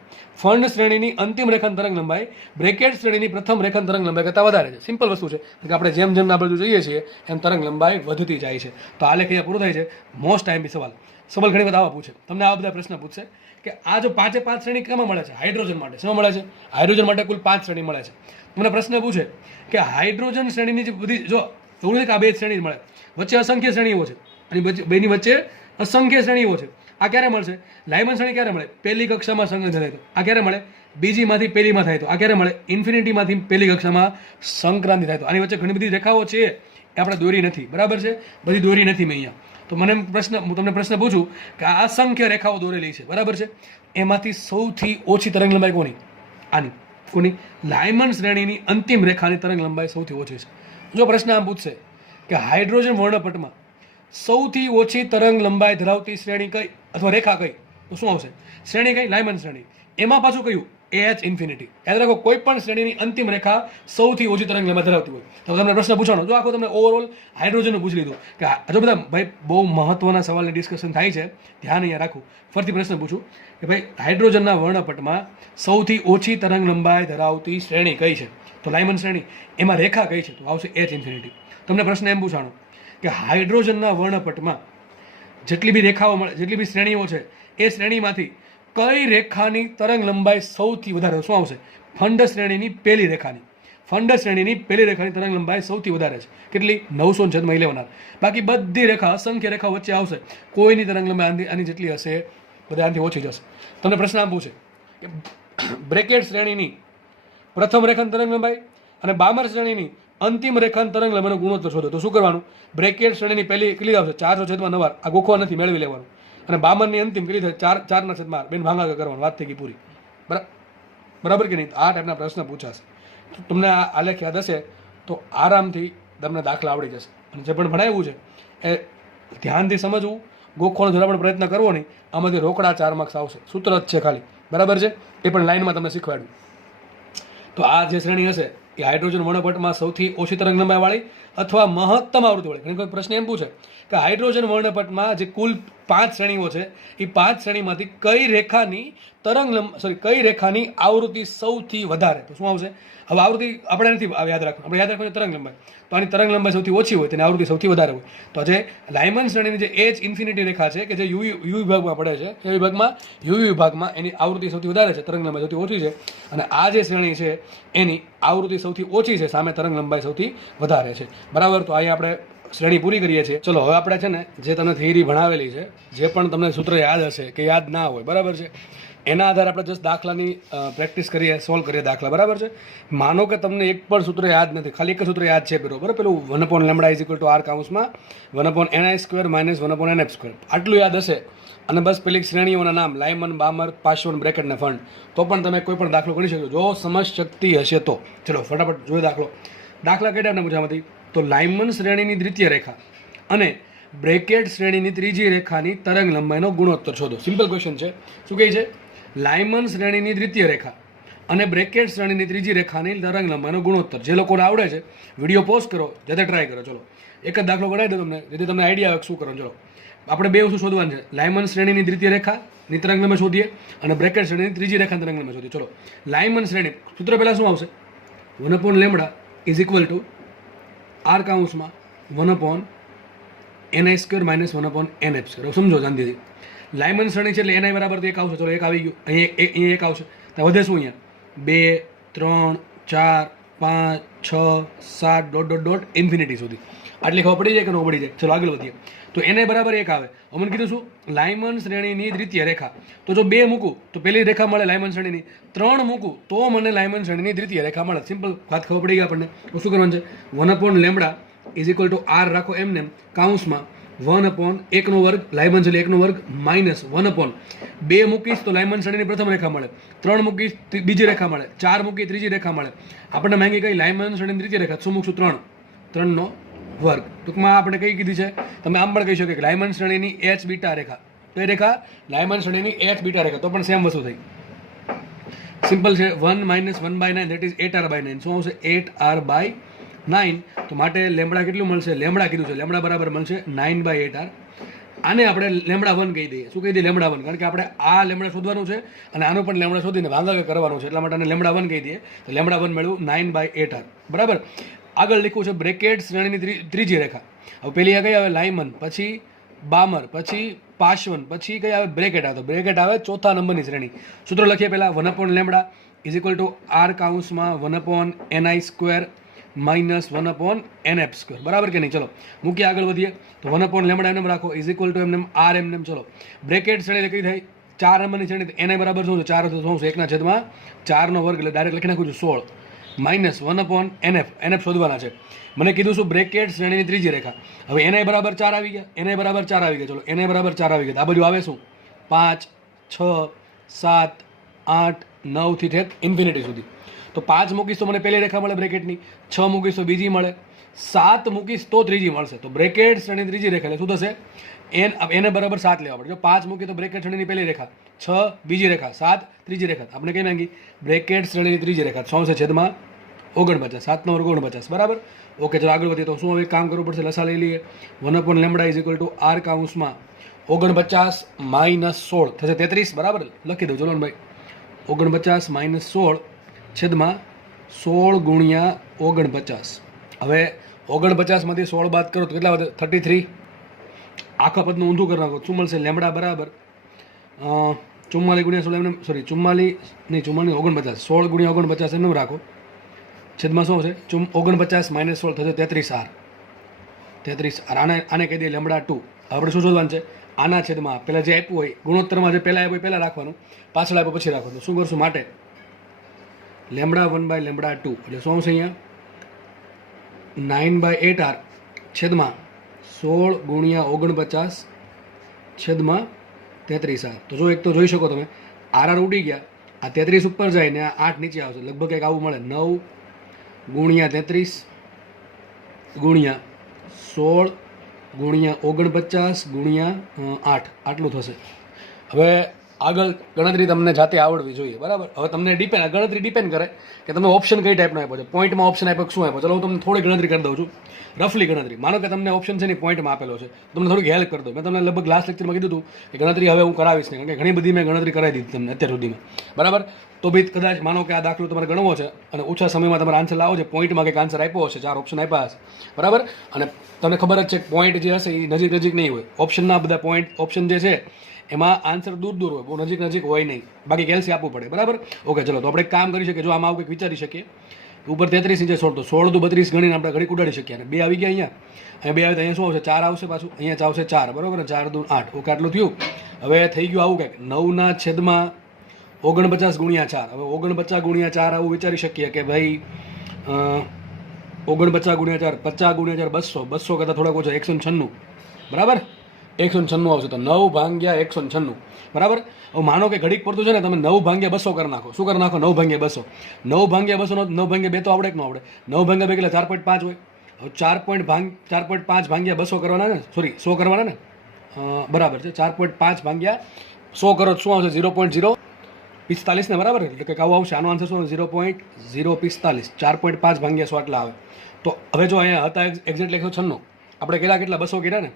ફંડ શ્રેણીની અંતિમ રેખાની તરંગ લંબાઈ બ્રેકેટ શ્રેણીની પ્રથમ રેખાની તરંગ લંબાઈ કરતાં વધારે છે. સિમ્પલ વસ્તુ છે કે આપણે જેમ જેમ આ બધું જોઈએ છીએ એમ તરંગ લંબાઈ વધતી જાય છે. તો આ લેખ અહીંયા પૂરું થાય છે. મોસ્ટ ટાઈમ સવાલ ઘણી વખત આવા પૂછે, તમને આવા બધા પ્રશ્ન પૂછશે કે આ જો 5 શ્રેણી કેમાં મળે છે? હાઇડ્રોજન માટે. શેમાં મળે છે? હાઇડ્રોજન માટે કુલ 5 શ્રેણી મળે છે. તમને પ્રશ્ન પૂછે કે હાઇડ્રોજન શ્રેણીની જે બધી, જો એવું નથી કે આ 2 શ્રેણી મળે, વચ્ચે અસંખ્ય શ્રેણીઓ છે અને બેની વચ્ચે અસંખ્ય શ્રેણીઓ છે. આ ક્યારે મળશે? લાયમન શ્રેણી ક્યારે મળે? પહેલી કક્ષામાં સંગ્રહ થાય તો. આ ક્યારે મળે? બીજીમાંથી પહેલીમાં થાય તો. આ ક્યારે મળે? ઇન્ફિનિટીમાંથી પહેલી કક્ષામાં સંક્રાંતિ થાય તો. આની વચ્ચે ઘણી બધી રેખાઓ છે એ આપણે દોરી નથી. બરાબર છે? બધી દોરી નથી મેં અહીંયા. તો મને હું તમને પ્રશ્ન પૂછું કે આ અસંખ્ય રેખાઓ દોરેલી છે. બરાબર છે? એમાંથી સૌથી ઓછી તરંગ લંબાઈ કોની? આની. કોની? લાયમન શ્રેણીની અંતિમ રેખાની તરંગ લંબાઈ સૌથી ઓછી છે. જો પ્રશ્ન આમ પૂછશે કે હાઇડ્રોજન વર્ણપટમાં સૌથી ઓછી તરંગ લંબાઈ ધરાવતી શ્રેણી કઈ અથવા રેખા કઈ? તો શું આવશે? શ્રેણી કઈ? લાયમન શ્રેણી. એમાં પાછું કયું? H infinity. યાદ રાખો, કોઈ પણ શ્રેણીની અંતિમ રેખા સૌથી ઓછી તરંગ લંબાઈ ધરાવતી હોય. તો તમને પ્રશ્ન પૂછવાનો, જો આખો તમને ઓવરઓલ હાઇડ્રોજનનું પૂછી લીધું કે જો બધા ભાઈ બહુ મહત્વના સવાલની ડિસ્કશન થાય છે, ધ્યાન અહીંયા રાખવું. ફરીથી પ્રશ્ન પૂછું કે ભાઈ હાઇડ્રોજનના વર્ણપટમાં સૌથી ઓછી તરંગ લંબાઈ ધરાવતી શ્રેણી કઈ છે? તો લાયમન શ્રેણી. એમાં રેખા કઈ છે? તો આવશે એચ ઇન્ફિનિટી. તમને પ્રશ્ન એમ પૂછાણો કે હાઇડ્રોજનના વર્ણપટમાં જેટલી બી રેખાઓ મળે, જેટલી બી શ્રેણીઓ છે એ શ્રેણીમાંથી કઈ રેખાની તરંગ લંબાઈ સૌથી વધારે? શું આવશે? ફંડ શ્રેણીની પહેલી રેખાની. ફંડ શ્રેણીની પહેલી રેખાની તરંગ લંબાઈ સૌથી વધારે છે. કેટલી? 900/11r. બાકી બધી રેખા, અસંખ્ય રેખા વચ્ચે આવશે, કોઈની તરંગ લંબાઈ આની જેટલી હશે, બધા આનાથી ઓછી જશે. તમને પ્રશ્ન આમ પૂછે કે બ્રેકેટ શ્રેણીની પ્રથમ રેખાની તરંગ લંબાઈ અને બામર શ્રેણીની અંતિમ રેખાની તરંગ લંબાઈનો ગુણોત્તર શોધો. તો શું કરવાનું? બ્રેકેટ શ્રેણીની પહેલી કેટલી આવશે? 400/9r. આ ગોખવા નથી, મેળવી લેવાનું. અને બામરની અંતિમ કેટલી થાય? 4/4 બેન ભાગાકાર કરવાનું. વાત થઈ ગઈ પૂરી. બરાબર કે નહીં? આ ટાઈપના પ્રશ્ન પૂછાશે. તમને આ આલેખ યાદ હશે તો આરામથી તમને દાખલા આવડી જશે. અને જે પણ ભણાવ્યું છે એ ધ્યાનથી સમજવું, ગોખવાનો જરા પણ પ્રયત્ન કરવો નહીં. આમાંથી રોકડા 4 માર્ક્સ આવશે. સૂત્ર જ છે ખાલી. બરાબર છે? એ પણ લાઈનમાં તમને શીખવાડ્યું. તો આ જે શ્રેણી હશે એ હાઇડ્રોજન વર્ણપટમાં સૌથી ઓછી તરંગ લંબાઈવાળી અથવા મહત્તમ આવૃત્તિવાળી. ઘણી કોઈ પ્રશ્ન એમ પૂછે કે હાઇડ્રોજન વર્ણપટમાં જે કુલ 5 શ્રેણીઓ છે એ 5 શ્રેણીમાંથી કઈ રેખાની કઈ રેખાની આવૃત્તિ સૌથી વધારે, તો શું આવશે? હવે આવૃત્તિ આપણે નથી યાદ રાખવાનું, આપણે યાદ રાખવાનું તરંગ લંબાઈ. તો આની તરંગ લંબાઈ સૌથી ઓછી હોય તેની આવૃત્તિ સૌથી વધારે હોય. તો જે લાયમન શ્રેણીની જે એચ ઇન્ફિનિટી રેખા છે કે જે યુ વિભાગમાં પડે છે, એ યુ વિભાગમાં એની આવૃત્તિ સૌથી વધારે છે, તરંગ લંબાઈ સૌથી ઓછી છે. અને આ જે શ્રેણી છે એની આવૃત્તિ સૌથી ઓછી છે, સામે તરંગ લંબાઈ સૌથી વધારે છે. બરાબર. તો અહીંયા આપણે શ્રેણી પૂરી કરીએ છીએ. ચલો હવે આપણે છે ને જે તમને થિયરી ભણાવેલી છે, જે પણ તમને સૂત્ર યાદ હશે કે યાદ ના હોય, બરાબર છે, એના આધારે આપણે જસ્ટ દાખલાની પ્રેક્ટિસ કરીએ, સોલ્વ કરીએ દાખલા, બરાબર છે. માનો કે તમને એક પણ સૂત્ર યાદ નથી, ખાલી એક સૂત્ર યાદ છે બરાબર, પેલું 1/λ = r કાઉન્સમાં 1/ni² - 1/nf², આટલું યાદ હશે અને બસ પેલી શ્રેણીઓના નામ લાયમન, બામર, પાશ્વન, બ્રેકેટ ને ફંડ, તો પણ તમે કોઈ પણ દાખલો ગણી શકો જો સમજ શક્તિ હશે તો. ચલો ફટાફટ જોઈએ દાખલા કઈ ટાઈપના પૂછામાંથી? તો લાયમન શ્રેણીની દ્વિતીય રેખા અને બ્રેકેટ શ્રેણીની ત્રીજી રેખાની તરંગ લંબાઈનો ગુણોત્તર શોધો. સિમ્પલ ક્વેશ્ચન છે. શું કહે છે? લાયમન શ્રેણીની દ્વિતીય રેખા અને બ્રેકેટ શ્રેણીની ત્રીજી રેખાની તરંગ લંબાઈનો ગુણોત્તર. જે લોકોને આવડે છે વિડીયો પોઝ કરો, જાતે ટ્રાય કરો. ચલો એક જ દાખલો ગણાવી દો તમને, જેથી તમને આઈડિયા આવે શું કરો. ચલો આપણે બે વસ્તુ શોધવાનું છે, લાયમન શ્રેણીની દ્વિતીય રેખાની તરંગ લંબાઈ શોધીએ અને બ્રેકેટ શ્રેણીની ત્રીજી રેખાની તરંગ લંબાઈ શોધીએ. ચલો લાયમન શ્રેણી સૂત્ર પહેલાં શું આવશે? 1/λ = r કાઉન્સમાં 1/ni² - 1/nf². સમજો શાંતિથી. લાયમન શ્રેણી છે એટલે ni બરાબર તો 1 આવશે. ચલો 1 આવી ગયું, અહીંયા 1 આવશે. તો વધે શું? અહીંયા 2, 3, 4, 5, 6, 7 ... ઇન્ફિનિટી સુધી. આટલી ખબર પડી જાય કે ન પડી જાય? ચલો આગળ વધીએ. તો ni બરાબર 1 આવે. અમને કીધું શું? લાયમન શ્રેણીની દ્વિતીય રેખા. તો જો 2 મૂકું તો પહેલી રેખા મળે લાયમન શ્રેણીની, 3 મૂકું તો મને લાયમન શ્રેણીની દ્વિતીય રેખા મળે. સિમ્પલ વાત ખબર પડી ગઈ આપણને. તો શું કરવાનું છે? 1/λ = r રાખો એમને કાઉન્સમાં 1/1² લાયમન છે એટલે 1² - 1/2 મૂકીશ તો લાયમન શ્રેણીની પ્રથમ રેખા મળે, 3 મૂકીશ બીજી રેખા મળે, 4 મૂકી ત્રીજી રેખા મળે. આપણને માંગી કઈ? લાયમન શ્રેણીની ત્રીજી રેખા. શું મૂકશું? 3/2. ટૂંકમાં આપણે કઈ કીધી છે? તમે આમ પણ કહી શકો કે લાયમન શ્રેણીની h બીટા રેખા. કઈ રેખા? લાયમન શ્રેણીની h બીટા રેખા. તો પણ સેમ વસ્તુ થઈ. સિમ્પલ છે. 1 - 1/9 that is 8r/9. શું આવશે? 8r/9. તો માટે લેમડા કેટલું મળશે? લેમડા કીધું છે, લેમડા બરાબર મળશે 9/8r. આને આપણે λ1 કહી દઈએ. શું કહી દઈએ? λ1. કારણ કે આપણે આ લેમડા શોધવાનું છે અને આનું પણ લેમડા શોધીને ભાગાકાર કરવાનું છે, એટલા માટે આને λ1 કહી દઈએ. તો λ1 મળ્યું 9/8r. બરાબર. આગળ લખ્યું છે બ્રેકેટ શ્રેણીની ત્રીજી રેખા. હવે પેલી આ કઈ આવે? લાયમન, પછી બામર, પછી પાશ્વન, પછી કઈ આવે? બ્રેકેટ આવે. તો બ્રેકેટ આવે ચોથા નંબરની શ્રેણી. સૂત્ર લખીએ પહેલા. 1/λ = r કાઉન્સમાં 1/ni² - 1/nf². બરાબર કે નહીં? ચલો મૂકીએ, આગળ વધીએ. તો 1/λ એમ રાખો એમને r એમને. ચલો બ્રેકેટ શ્રેણી કઈ થાય? 4 નંબરની શ્રેણી. ni બરાબર શું છે? 4 શું છે? 1/4² એટલે ડાયરેક્ટ લખી નાખું છું 16 -1/nf શોધવાના છે. મને કીધું શું? બ્રેકેટ શ્રેણીની ત્રીજી રેખા. હવે ni બરાબર 4 આવી ગયા, ni બરાબર 4 આવી ગયા. ચલો ni બરાબર 4 આવી ગયા. આ બાજુ આવે શું? 5, 6, 7, 8, 9 થી ઠેક ઇન્ફિનિટી સુધી. તો 5 મૂકીશ તો મને પહેલી રેખા મળે બ્રેકેટની, 6 મૂકીશ તો બીજી મળે, 7 મૂકીશ તો ત્રીજી મળશે. તો બ્રેકેટ શ્રેણીની ત્રીજી રેખા એટલે શું થશે? એને બરાબર 7 લેવા પડે. જો 5 મૂકી તો બ્રેકેટ શ્રેણીની પહેલી રેખા, 6 બીજી રેખા, 7 ત્રીજી રેખા. આપણે કઈ માંગી? બ્રેકેટ શ્રેણીની ત્રીજી રેખા. 6/49 7 × 49. બરાબર. ઓકે, ચલો આગળ વધીએ. તો શું હવે કામ કરવું પડશે? લસા લઈ લઈએ. 1/λ = r કાઉન્સમાં 49 - 16 થશે 33. બરાબર. લખી દઉં. ચલો ભાઈ 49 - 16 છેદમાં 16 × 49. હવે 49માંથી 16 બાદ કરો તો કેટલા વધે? 33. આખા પદનું ઊંધું કરી નાખો. શું મળશે? લેમડા બરાબર 44 × 16 એમને, સોરી 44 નહીં, 49 16 × 49 એમને રાખો. છેદમાં શું છે? 49 - 16 થશે 33r. 33r. આને કહી દઈએ λ2. આપણે શું શોધવાનું છે? આના છેદમાં પહેલાં જે આપ્યું હોય ગુણોત્તરમાં જે પહેલાં આપ્યું પહેલાં રાખવાનું, પાછળ આપ્યું પછી રાખવાનું. શું કરશું? માટે λ1/λ2 એટલે શું આવશે? અહીંયા 9/8r છેદમાં 16 × 49 છેદમાં 33r. તો જો એક તો જોઈ શકો તમે, r ઉડી ગયા, આ 33 ઉપર જાય ને આ 8 નીચે આવશે. લગભગ કંઈક આવું મળે. 9 × 33 × 16 × 49 × 8 આટલું થશે. હવે આગળ ગણતરી તમને જાતે આવડવી જોઈએ, બરાબર. હવે તમને ગણતરી ડિપેન્ડ કરે કે તમે ઓપ્શન કઈ ટાઈપનો આપ્યો છે. પોઈન્ટમાં ઓપ્શન આપ્યો શું આપ્યો, ચલો હું તમને થોડી ગણતરી કરી દઉં છું, રફલી ગણતરી. માનો કે તમને ઓપ્શન છે ને પોઈન્ટમાં આપેલો છે, તમને થોડીક હેલ્પ કરી દો. મેં તમને લગભગ લાસ્ટ લેક્ચરમાં કીધું હતું કે ગણતરી હવે હું કરાવીશ નહીં, કારણ કે ઘણી બધી મેં ગણતરી કરાવી દીધી તમને અત્યાર સુધીમાં, બરાબર. તો ભાઈ કદાચ માનો કે આ દાખલો તમારે ગણવો છે અને ઓછા સમયમાં તમારે આન્સર લાવો છે, પોઈન્ટમાં કંઈક આન્સર આપ્યો હશે, 4 ઓપ્શન આપ્યા હશે, બરાબર. અને તમને ખબર જ છે કે પોઈન્ટ જે હશે એ નજીક નહીં હોય. ઓપ્શનના બધા ઓપ્શન જે છે એમાં આન્સર દૂર હોય, બહુ નજીક હોય નહીં, બાકી કેલ્સી આપવું પડે, બરાબર. ઓકે, ચલો તો આપણે એક કામ કરી શકીએ, જો આમાં આવું કંઈક વિચારી શકીએ, ઉપર 33 નીચે 16, તો 16 તો 32 ગણીને આપણે ઘડી ઉડાડી શકીએ. અને 2 આવી ગયા અહીંયા 2 આવે તો અહીંયા શું આવશે, 4 આવશે પાછું, અહીંયા આવશે 4, બરાબર. 4 દૂ 8, ઓકે આટલું થયું. હવે થઈ ગયું આવું કંઈક 9/49 × 4. હવે 49 × 4 આવું વિચારી શકીએ કે ભાઈ 49 × 4 50 × 4 200 કરતાં થોડાક ઓછા 196, બરાબર. 196 આવશે, તો 9/196, બરાબર. હવે માનો કે ઘડીક પડતું છે ને, તમે 9/200 કરી નાખો. શું કરી નાખો? 9/200. 9/200 9/2 તો આવડે કે ન આવડે? 9/2 એટલે 4.5 હોય. હવે 4.5/200 કરવાના ને, સોરી 100 કરવાના ને, બરાબર છે. 4.5/100 કરો શું આવશે? 0.045 ને, બરાબર. એટલે કંઈક આવું આવશે. આનો આન્સર શું? 0.045. 4.5/100 આટલા આવે. તો હવે જો અહીંયા હતા એક્ઝેક્ટલી 196, આપણે કેટલા 200 કર્યા ને,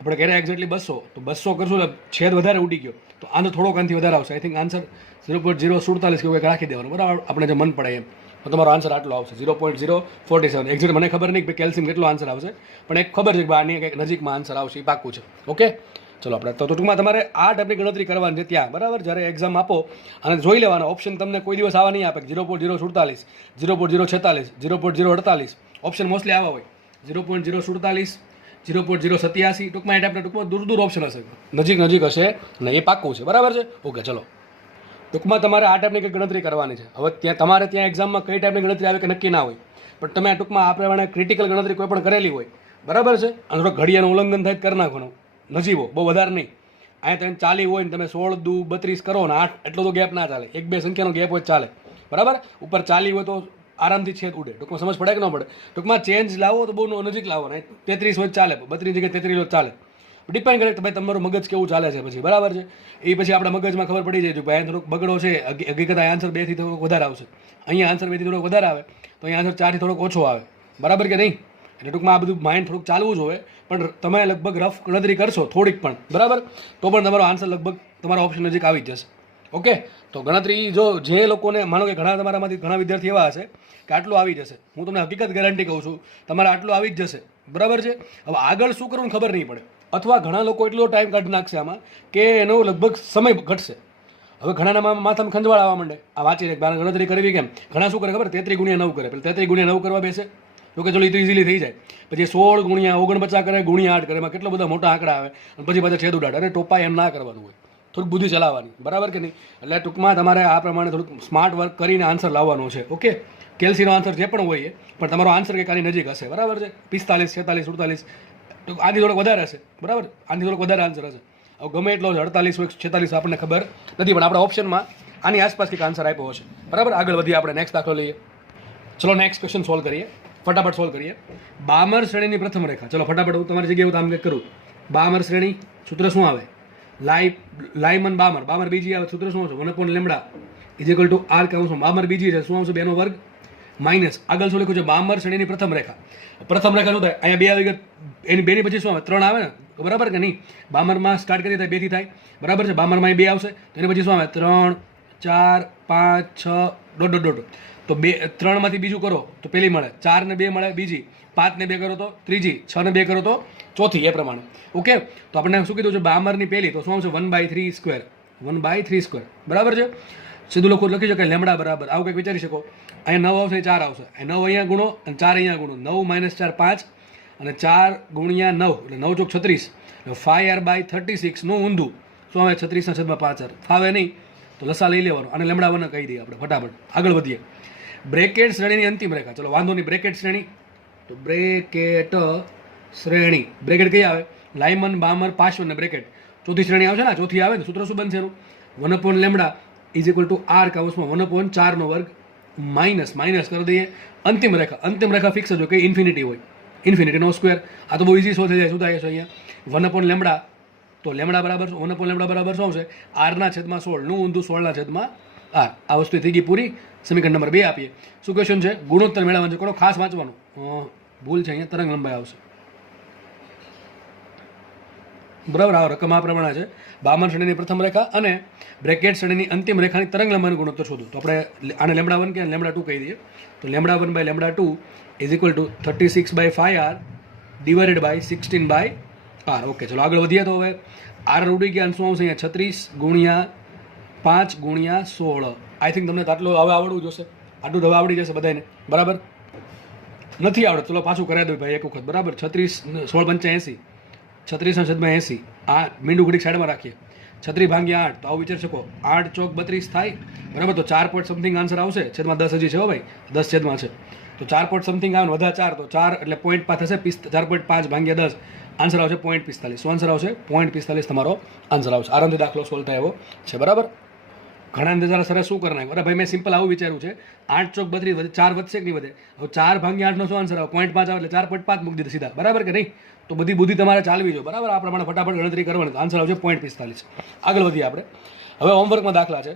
આપણે કર્યા એક્ઝેક્ટલી 200, તો 200 કરશું એટલે છેદ વધારે ઉડી ગયો, તો આનો થોડોક આનાથી વધારે આવશે. આઈ થિંક આન્સર 0.047 કેવું કંઈક રાખી દેવાનું, બરાબર, આપણે જે મન પડે એમ. તો તમારો આન્સર આટલો આવશે 0.047. એક્ઝેક્ટ મને ખબર નહીં કે કેલ્શિયમ કેટલો આન્સર આવશે, પણ એક ખબર છે કે આની કંઈક નજીકમાં આન્સર આવશે, એ પાક્કું છે. ઓકે, ચલો આપણે તો ટૂંકમાં તમારે આ ટાઈપની ગણતરી કરવાની છે ત્યાં, બરાબર. જ્યારે એક્ઝામ આપો અને જોઈ લેવાના ઓપ્શન તમને કોઈ દિવસ આવા નહીં આપે 0.047, 0.046, 0.048 ઓપ્શન મોસ્ટલી આવા હોય. 0.047, 0.087, ટૂંકમાં દૂર ઓપ્શન હશે, નજીક હશે ને, એ પાક્કું છે, બરાબર છે. ઓકે, ચલો ટૂંકમાં તમારે આ ટાઈપની કંઈક ગણતરી કરવાની છે. હવે તમારે ત્યાં એક્ઝામમાં કઈ ટાઈપની ગણતરી આવે કે નક્કી ના હોય, પણ તમે ટૂંકમાં આ પ્રમાણે ક્રિટિકલ ગણતરી કોઈ પણ કરેલી હોય, બરાબર છે, અને થોડો ઘડિયાનું ઉલ્લંઘન થાય કરી નાખવાનું, નજીવો, બહુ વધારે નહીં. અહીંયા તમે 40 હોય ને તમે 16 દૂ 32 કરો ને 8, એટલો તો ગેપ ના ચાલે. 1-2 સંખ્યાનો ગેપ હોય ચાલે, બરાબર. ઉપર 40 હોય તો આરામથી છેદ ઉડે. ટૂંકમાં સમજ પડે કે ન પડે? ટૂંકમાં ચેન્જ લાવો તો બહુ નજીક લાવો ને. 33 હોય ચાલે, 32 જગ્યાએ 33 હોય ચાલે. ડિપેન્ડ કરે કે ભાઈ તમારું મગજ કેવું ચાલે છે પછી, બરાબર છે. એ પછી આપણા મગજમાં ખબર પડી જાય કે ભાઈ થોડોક બગડો છે, હકીકત આન્સર 2 થી થોડોક વધારે આવશે, અહીંયા આન્સર 2 થી થોડોક વધારે આવે, તો અહીંયા આન્સર 4 થી થોડોક ઓછો આવે, બરાબર કે નહીં? એટલે ટૂંકમાં આ બધું માઇન્ડ થોડુંક ચાલવું જોઈએ. પણ તમે લગભગ રફ ગણતરી કરશો થોડીક પણ, બરાબર, તો પણ તમારો આન્સર લગભગ તમારા ઓપ્શન નજીક આવી જ જશે. ઓકે, તો ગણતરી જો જે લોકોને માનો કે તમારામાંથી ઘણા વિદ્યાર્થી એવા હશે કે આટલું આવી જશે, હું તમને હકીકત ગેરંટી કહું છું, તમારે આટલું આવી જ જશે, બરાબર છે. હવે આગળ શું કરવું ખબર નહીં પડે, અથવા ઘણા લોકો એટલો ટાઈમ કાઢી નાખશે આમાં કે એનો લગભગ સમય ઘટશે. હવે ઘણાના માથામાં ખંજવાળ આવવા માંડે, આ વાંચી ગણતરી કરવી કેમ. ઘણા શું કરે ખબર? 33 × 9 કરે, પેલા 33 × 9 કરવા બેસે, તો કે ચલો એ તો ઇઝીલી થઈ જાય. પછી 16 × 49 કરે, ×8 કરે, એમાં કેટલા બધા મોટા આંકડા આવે, અને પછી પાછા છેદ ઉડાડે. અને ટોપા એમ ના કરવાનું હોય, થોડીક બુદ્ધિ ચલાવવાની, બરાબર કે નહીં? એટલે ટૂંકમાં તમારે આ પ્રમાણે થોડુંક સ્માર્ટ વર્ક કરીને આન્સર લાવવાનો છે. ઓકે, કેલ્સીનો આન્સર જે પણ હોય પણ તમારો આન્સર કંઈક આની નજીક હશે, બરાબર છે. 45, 46, 48, આની થોડોક વધારે હશે, બરાબર, આની થોડોક વધારે આન્સર હશે. હવે ગમે એટલો 48 હોય 46 આપણને ખબર નથી, પણ આપણા ઓપ્શનમાં આની આસપાસ કંઈક આન્સર આપ્યો હશે, બરાબર. આગળ વધીએ, આપણે નેક્સ્ટ દાખલો લઈએ. ચલો નેક્સ્ટ ક્વેશ્ચન સોલ્વ કરીએ, ફટાફટ સોલ્વ કરીએ. બામર શ્રેણીની પ્રથમ રેખા. ચલો ફટાફટ હું તમારી જગ્યાએ આમ કંઈક કરું. બામર શ્રેણી સૂત્ર શું આવે? લાઇમન બામર બીજી આવે, સૂત્ર શું આવશે? 1/λ = r કૌંસમાં બામર બીજી છે, શું આવશે? 2 નો વર્ગ માઇનસ આગળ શું લખ્યું છે? બામર શ્રેણીની પ્રથમ રેખા. પ્રથમ રેખા શું થાય? અહીંયા 2 આવી ગયો, એની 2 ની પછી શું આવે? 3 આવે ને, બરાબર કે નહીં? બામરમાં સ્ટાર્ટ કરીએ તો 2 થી થાય, બરાબર છે. બામરમાં 2 આવશે, તો એની પછી શું આવે? 3, 4, 5, 6 ડોટ. તો 3 માંથી બીજું કરો તો પેલી મળે, 4 ને 2 મળે બીજી, 5 ને 2 કરો તો ત્રીજી, 6 ને 2 કરો તો ચોથી, એ પ્રમાણે. ઓકે, તો આપણે શું કીધું છે? બામરની પહેલી તો શું આવશે? 1/3², બરાબર છે. સીધું લખી શકાય લેમડા બરાબર આવું કંઈક વિચારી શકો. અહીંયા 9 આવશે, 4 આવશે, 9 અહીંયા ગુણો અને 4 અહીંયા ગુણો, 9 - 4 5, અને 4 × 9 એટલે 9 × 36, 5r/36 નું ઊંધું શું આવે? 36/5r. ફાવે નહીં તો લસા લઈ લેવાનો, અને લેમડા 1 કહી દઈએ આપણે. ફટાફટ આગળ વધીએ. બ્રેકેટ શ્રેણીની અંતિમ રેખા. ચલો વાંધો નહીં, બ્રેકેટ શ્રેણી, તો બ્રેકેટ શ્રેણી, બ્રેકેટ કઈ આવે? લાઇમન બામર પાશ્વ ને બ્રેકેટ. ચોથી શ્રેણી આવશે ને, ચોથી આવે તો સૂત્ર શું બનશે એનું? 1/λ = r કૌંસમાં 1/4² માઇનસ કરી દઈએ. અંતિમ રેખા ફિક્સ જ હોય, કઈ ઇન્ફિનિટી હોય, ઇન્ફિનિટીનો સ્ક્વેર. આ તો બહુ ઇઝી સોલ્વ થઈ જાય. શું થાય છે અહીંયા? 1/λ તો લેમડા બરાબર 1 લેમડા બરાબર શું આવશે? આરના છેદમાં 16 નું ઊંધું 16ના છેદમાં આર. આ વસ્તુ થઈ ગઈ પૂરી. સમીકરણ નંબર 2 આપીએ. શું ક્વેશ્ચન છે? ગુણોત્તર મેળવવાનો છે. કોનો ખાસ વાંચવાનું? ભૂલ છે અહીંયા, તરંગ લંબાઈ આવશે. બરાબર, આ રકમ આ પ્રમાણે છે. બામણ શ્રેણીની પ્રથમ રેખા અને બ્રેકેટ શ્રેણીની અંતિમ રેખાની તરંગ લંબાઈનો ગુણોત્તર શોધો. તો આપણે આને લેમડા 1 કે લેમડા 2 કહી દઈએ. તો lambda 1 by lambda 2 is equal to 36/5r divided by 16/r. Okay, ચલો આગળ વધીએ. તો હવે આર ઉડી ગયા, શું આવશે અહીંયા? 36 ગુણ્યા 5 ગુણ્યા 16. આઈ થિંક તમને આટલું હવે આવડવું જોશે. આટલું હવે આવડી જશે બધાને. બરાબર, નથી આવડે ચલો પાછું કરાવી દો ભાઈ એક વખત. બરાબર, 36 16 85, 36/80. આ મીંડું ઘડીક સાઈડમાં રાખીએ. 36 ભાગ્યા 8, તો આવું વિચારી શકો 8 ચોક 32 થાય. બરાબર, તો 4 પોઈન્ટ સમથિંગ આન્સર આવશે. છેદમાં 10 હજી છે હો ભાઈ, 10 છેદમાં છે. તો 4 પોઈન્ટ સમથિંગ આવે, વધા 4, તો 4 એટલે 0.5 થશે. 4.5 ભાગ્યા 10 આન્સર આવશે 0.45. શું આન્સર આવશે? 0.45 તમારો આન્સર આવશે. આરામથી દાખલો સોલ્વ થાય એવો છે. બરાબર, ઘણા અંદર જરા સરસ શું કરી નાખ્યું? અરે ભાઈ મેં સિમ્પલ આવું વિચાર્યું છે, 8 ચોક 32 વધે, 4 વધશે કે નહીં વધે? હવે 4 ભાગ્યા 8 નો શું આન્સર આવે? 0.5 આવે એટલે 4.5 મૂકી દીધા સીધા. બરાબર કે નહીં? તો બધી બુદ્ધિ તમારે ચાલવી જોઈએ. બરાબર, આ પ્રમાણે ફટાફટ ગણતરી કરવાની. તો આન્સર આવશે 0.45. આગળ વધીએ આપણે. હવે હોમવર્કમાં દાખલા છે.